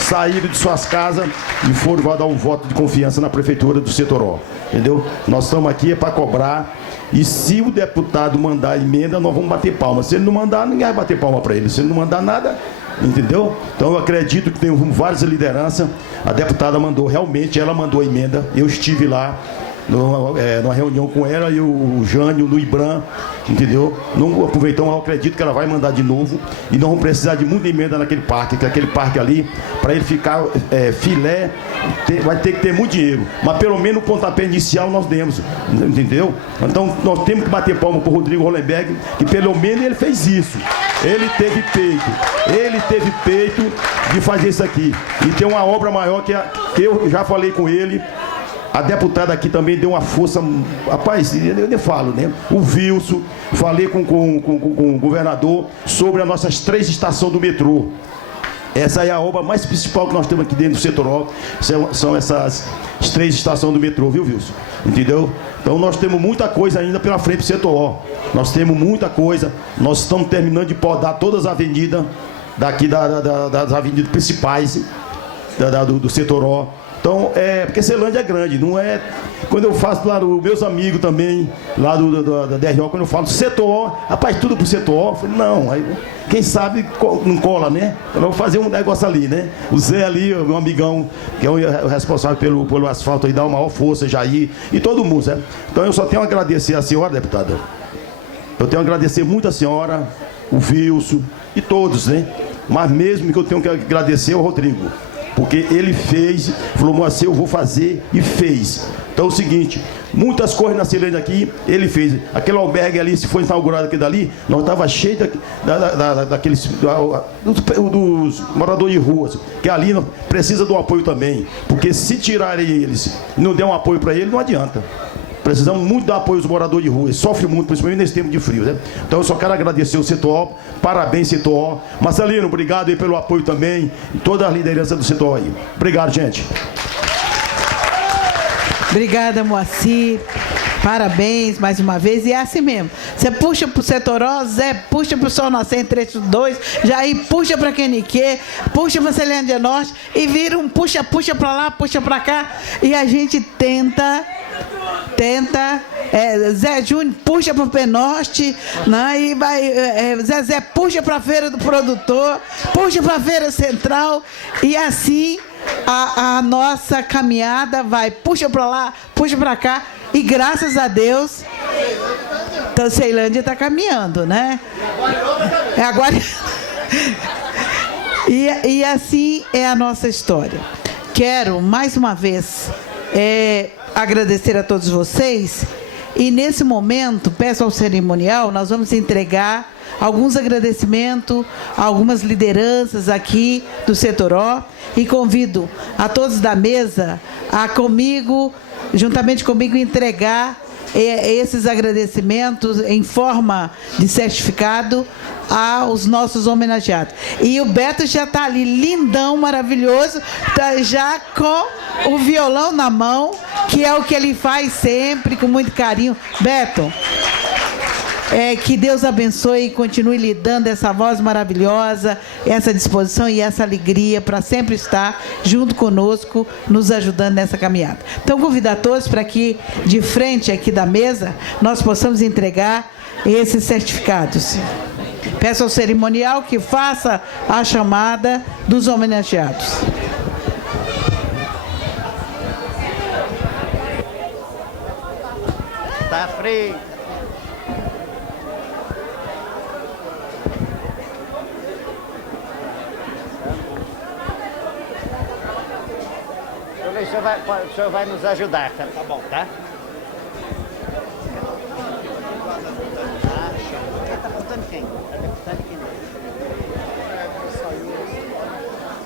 saíram de suas casas e foram dar um voto de confiança na prefeitura do setor O. Entendeu? Nós estamos aqui para cobrar, e se o deputado mandar emenda, nós vamos bater palma. Se ele não mandar, ninguém vai bater palma para ele. Se ele não mandar nada, entendeu? Então eu acredito que tem várias lideranças. A deputada mandou, realmente ela mandou a emenda, eu estive lá numa reunião com ela e o Jânio no IBRAM, entendeu? Não aproveitamos, eu acredito que ela vai mandar de novo, e nós vamos precisar de muita emenda naquele parque, que aquele parque ali, para ele ficar filé, vai ter que ter muito dinheiro, mas pelo menos o pontapé inicial nós demos, entendeu? Então nós temos que bater palma para o Rodrigo Hollenberg, que pelo menos ele fez isso, ele teve peito de fazer isso aqui, e tem uma obra maior que eu já falei com ele. A deputada aqui também deu uma força, rapaz, eu nem falo, né? O Wilson, falei com o governador sobre as nossas 3 estações do metrô. Essa é a obra mais principal que nós temos aqui dentro do setor O, são essas 3 estações do metrô, viu, Wilson? Entendeu? Então nós temos muita coisa ainda pela frente do setor O. Nós temos muita coisa, nós estamos terminando de podar todas as avenidas, daqui das avenidas principais do setor O. Então, porque Ceilândia é grande, não é... Quando eu faço lá os meus amigos também, lá da DRO, quando eu falo setor O, rapaz, tudo pro setor O, eu falei, não, aí, quem sabe não cola, né? Eu vou fazer um negócio ali, né? O Zé ali, o meu amigão, que é o responsável pelo asfalto aí, dá uma maior força, Jair, e todo mundo, certo? Então eu só tenho a agradecer a senhora, deputada. Eu tenho a agradecer muito a senhora, o Wilson e todos, né? Mas mesmo que eu tenho que agradecer ao Rodrigo, porque ele fez, falou, Moacir, eu vou fazer, e fez. Então é o seguinte, muitas coisas na Ceilândia aqui, ele fez. Aquele albergue ali, se foi inaugurado aquele dali, nós estava cheio dos moradores de ruas, que ali precisa do apoio também, porque se tirarem eles e não der um apoio para ele, não adianta. Precisamos muito dar apoio aos moradores de rua, eles sofrem muito, principalmente nesse tempo de frio, né? Então eu só quero agradecer o setor, parabéns setor. Marcelino, obrigado aí pelo apoio também, e toda a liderança do setor aí. Obrigado, gente. Obrigada, Moacir. Parabéns mais uma vez, e é assim mesmo. Você puxa pro setor O, Zé puxa pro Sol Nascente trecho 2, Jair puxa pra Queniquê, puxa pra Ceilândia Norte, e vira um puxa pra lá, puxa pra cá, e a gente tenta, Zé Júnior puxa para o Penorte, né, e vai, Zezé puxa para a Feira do Produtor, puxa para a Feira Central, e assim a nossa caminhada vai, puxa para lá, puxa para cá, e graças a Deus, então Ceilândia está caminhando, né? Agora e assim é a nossa história. Quero mais uma vez agradecer a todos vocês, e nesse momento, peço ao cerimonial, nós vamos entregar alguns agradecimentos a algumas lideranças aqui do setor O, e convido a todos da mesa a juntamente comigo, entregar esses agradecimentos em forma de certificado aos nossos homenageados. E o Beto já está ali, lindão, maravilhoso, tá já com o violão na mão, que é o que ele faz sempre, com muito carinho. Beto, que Deus abençoe e continue lhe dando essa voz maravilhosa, essa disposição e essa alegria para sempre estar junto conosco, nos ajudando nessa caminhada. Então, convido a todos para que, de frente aqui da mesa, nós possamos entregar esses certificados. Peço ao cerimonial que faça a chamada dos homenageados. Tá frio. O senhor vai nos ajudar, tá bom, tá?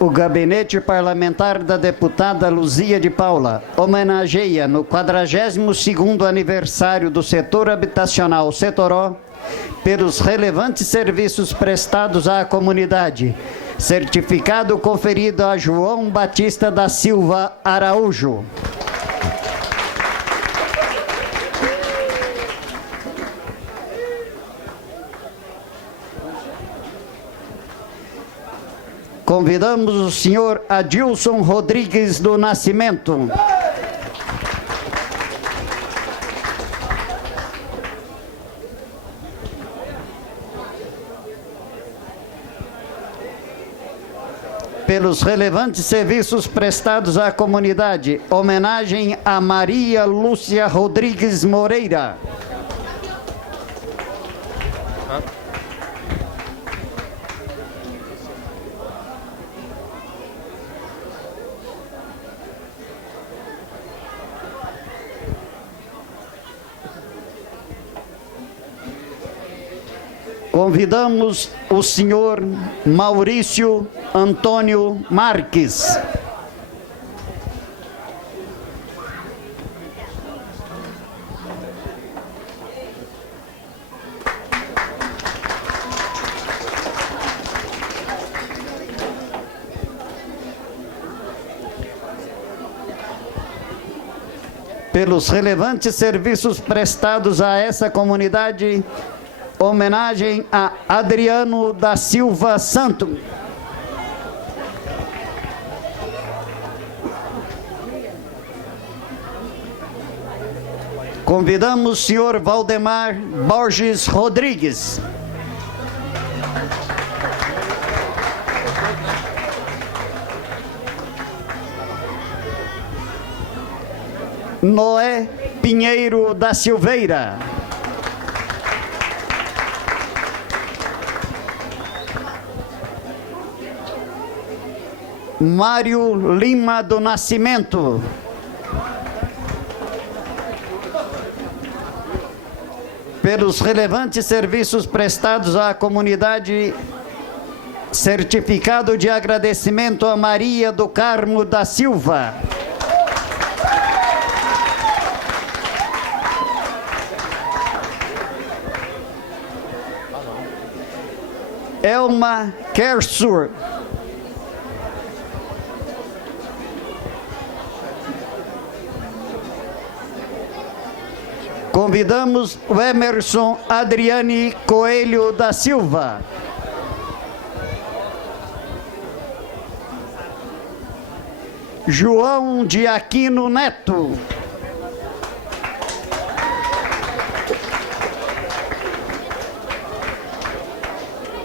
O gabinete parlamentar da deputada Luzia de Paula homenageia no 42º aniversário do setor habitacional Setor O pelos relevantes serviços prestados à comunidade. Certificado conferido a João Batista da Silva Araújo. Convidamos o senhor Adilson Rodrigues do Nascimento. Pelos relevantes serviços prestados à comunidade, homenagem a Maria Lúcia Rodrigues Moreira. Convidamos o senhor Maurício Antônio Marques. pelos relevantes serviços prestados a essa comunidade, homenagem a Adriano da Silva Santo. Convidamos o senhor Valdemar Borges Rodrigues. Noé Pinheiro da Silveira. Mário Lima do Nascimento. Pelos relevantes serviços prestados à comunidade, certificado de agradecimento a Maria do Carmo da Silva. Elma Kersur. Convidamos o Emerson Adriane Coelho da Silva. João de Aquino Neto.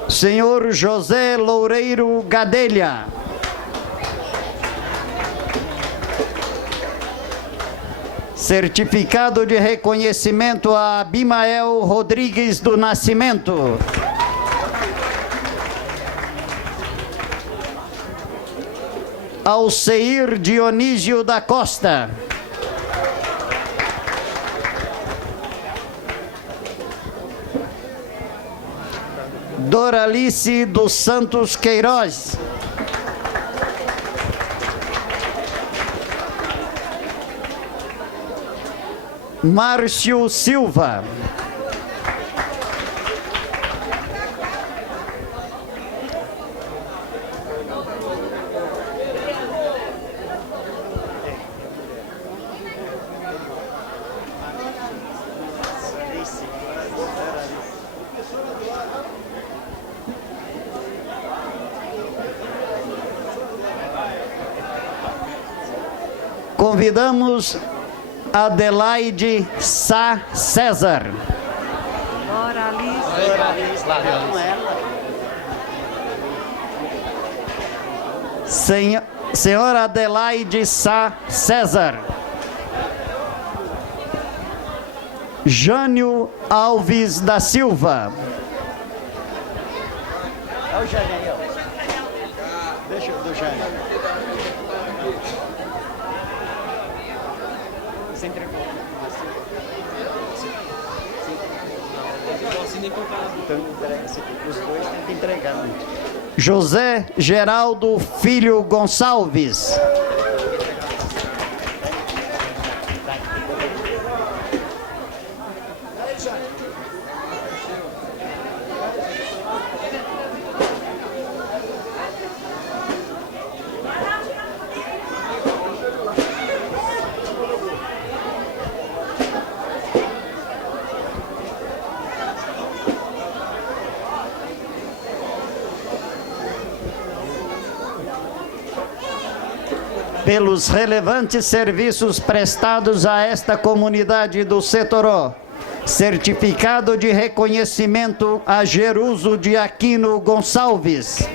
Senhor José Loureiro Gadelha. Certificado de reconhecimento a Abimael Rodrigues do Nascimento. Alceir Dionísio da Costa. Doralice dos Santos Queiroz. Márcio Silva. Convidamos Adelaide Sá César. Senhora Adelaide Sá César. Jânio Alves da Silva. É o Jânio aí, ó. Deixa eu do Jânio. Você entregou. Então, os dois têm que entregar. José Geraldo Filho Gonçalves. Pelos relevantes serviços prestados a esta comunidade do Setoró, certificado de reconhecimento a Jeruso de Aquino Gonçalves.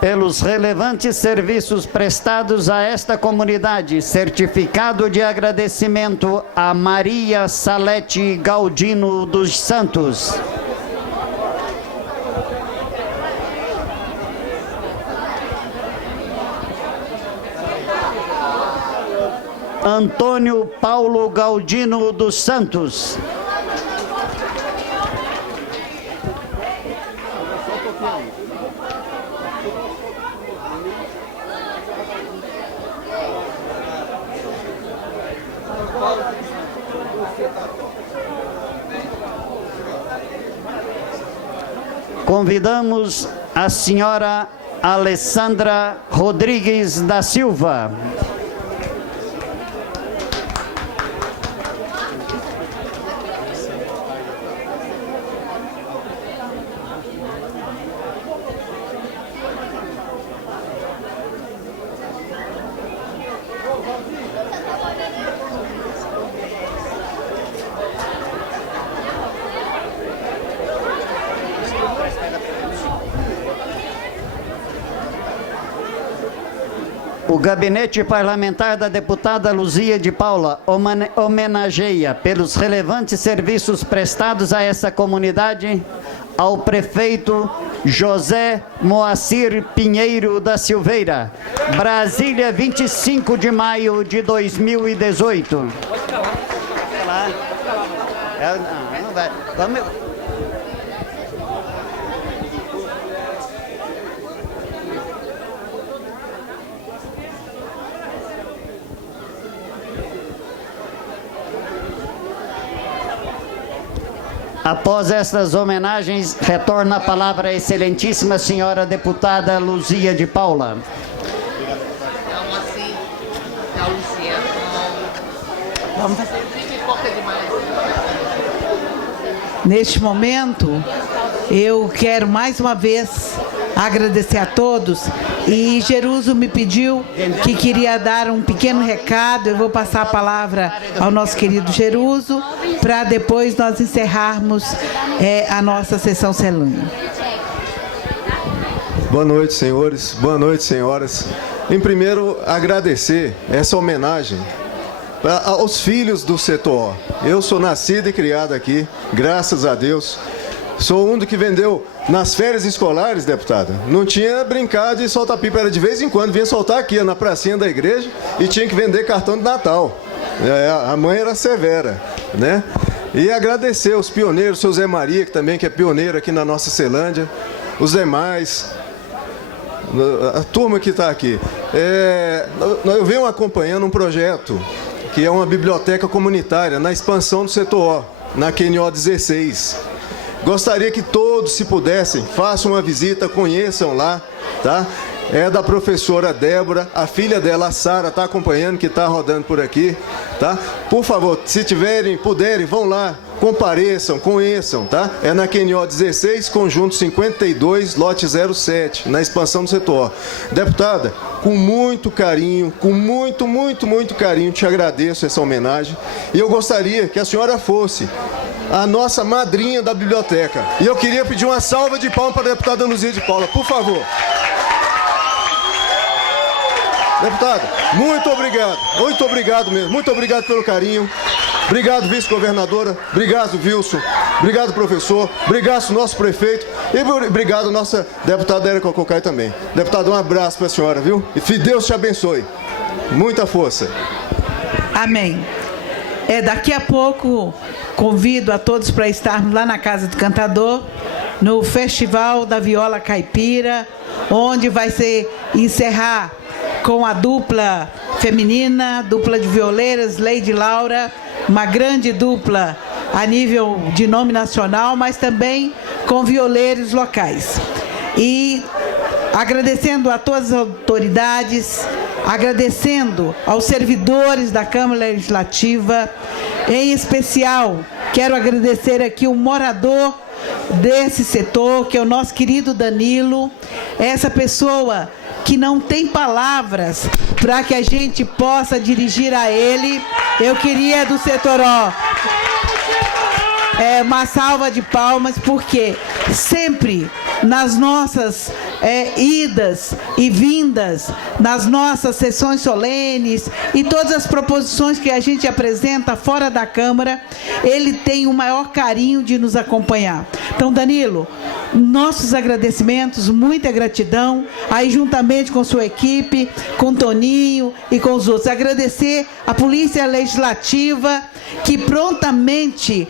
Pelos relevantes serviços prestados a esta comunidade, certificado de agradecimento a Maria Salete Galdino dos Santos. Antônio Paulo Galdino dos Santos. Convidamos a senhora Alessandra Rodrigues da Silva. O gabinete parlamentar da deputada Luzia de Paula homenageia, pelos relevantes serviços prestados a essa comunidade, ao prefeito José Moacir Pinheiro da Silveira, Brasília, 25 de maio de 2018. Não vai. Vamos. Após estas homenagens, retorna a palavra a excelentíssima senhora deputada Luzia de Paula. Neste momento, eu quero mais uma vez agradecer a todos, e Jeruso me pediu que queria dar um pequeno recado. Eu vou passar a palavra ao nosso querido Jeruso, para depois nós encerrarmos a nossa sessão solene. Boa noite, senhores. Boa noite, senhoras. Em primeiro, agradecer essa homenagem aos filhos do setor. Eu sou nascido e criado aqui, graças a Deus. Sou um do que vendeu nas férias escolares, deputada. Não tinha brincado de soltar pipa, era de vez em quando, vinha soltar aqui na pracinha da igreja e tinha que vender cartão de Natal. A mãe era severa, né? E agradecer os pioneiros, o seu Zé Maria, que é pioneiro aqui na nossa Ceilândia, os demais, a turma que está aqui. Eu venho acompanhando um projeto que é uma biblioteca comunitária na expansão do setor O, na QNO 16. Gostaria que todos, se pudessem, façam uma visita, conheçam lá, tá? É da professora Débora, a filha dela, a Sara, está acompanhando, que está rodando por aqui, tá? Por favor, se puderem, vão lá, compareçam, conheçam, tá? É na QNO 16, conjunto 52, lote 07, na expansão do setor. Deputada, com muito carinho, com muito carinho, te agradeço essa homenagem. E eu gostaria que a senhora fosse a nossa madrinha da biblioteca. E eu queria pedir uma salva de palmas para a deputada Luzia de Paula, por favor. Deputada, muito obrigado mesmo, muito obrigado pelo carinho. Obrigado, vice-governadora, obrigado, Wilson, obrigado, professor, obrigado, nosso prefeito, e obrigado, nossa deputada Érica Cocai também. Deputada, um abraço para a senhora, viu? E que Deus te abençoe. Muita força. Amém. Daqui a pouco, convido a todos para estarmos lá na Casa do Cantador, no Festival da Viola Caipira, onde vai encerrar com a dupla feminina, dupla de violeiras, Leide Laura, uma grande dupla a nível de nome nacional, mas também com violeiros locais. E agradecendo a todas as autoridades, agradecendo aos servidores da Câmara Legislativa, em especial quero agradecer aqui o morador desse setor, que é o nosso querido Danilo, essa pessoa que não tem palavras para que a gente possa dirigir a ele. Eu queria do setor O uma salva de palmas, porque sempre nas nossas idas e vindas, nas nossas sessões solenes e todas as proposições que a gente apresenta fora da Câmara, ele tem o maior carinho de nos acompanhar. Então, Danilo, nossos agradecimentos, muita gratidão, aí juntamente com sua equipe, com Toninho e com os outros. Agradecer a Polícia Legislativa, que prontamente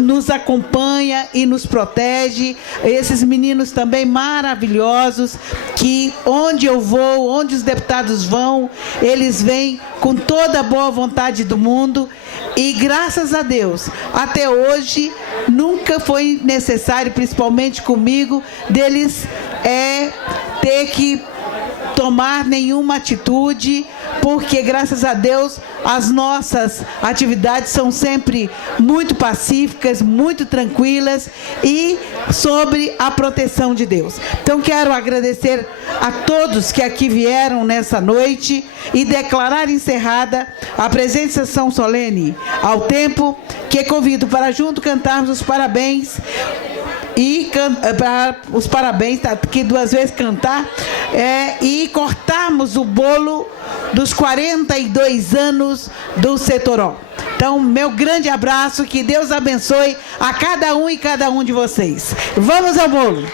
nos acompanha e nos protege, esses meninos também maravilhosos, que onde eu vou, onde os deputados vão, eles vêm com toda a boa vontade do mundo, e graças a Deus, até hoje, nunca foi necessário, principalmente comigo, deles ter que tomar nenhuma atitude, porque graças a Deus as nossas atividades são sempre muito pacíficas, muito tranquilas e sobre a proteção de Deus. Então quero agradecer a todos que aqui vieram nessa noite e declarar encerrada a presente sessão solene, ao tempo que convido para junto cantarmos os parabéns e para os parabéns, tá aqui 2 vezes cantar, e cortarmos o bolo dos 42 anos do Setoró. Então, meu grande abraço, que Deus abençoe a cada um e cada um de vocês. Vamos ao bolo.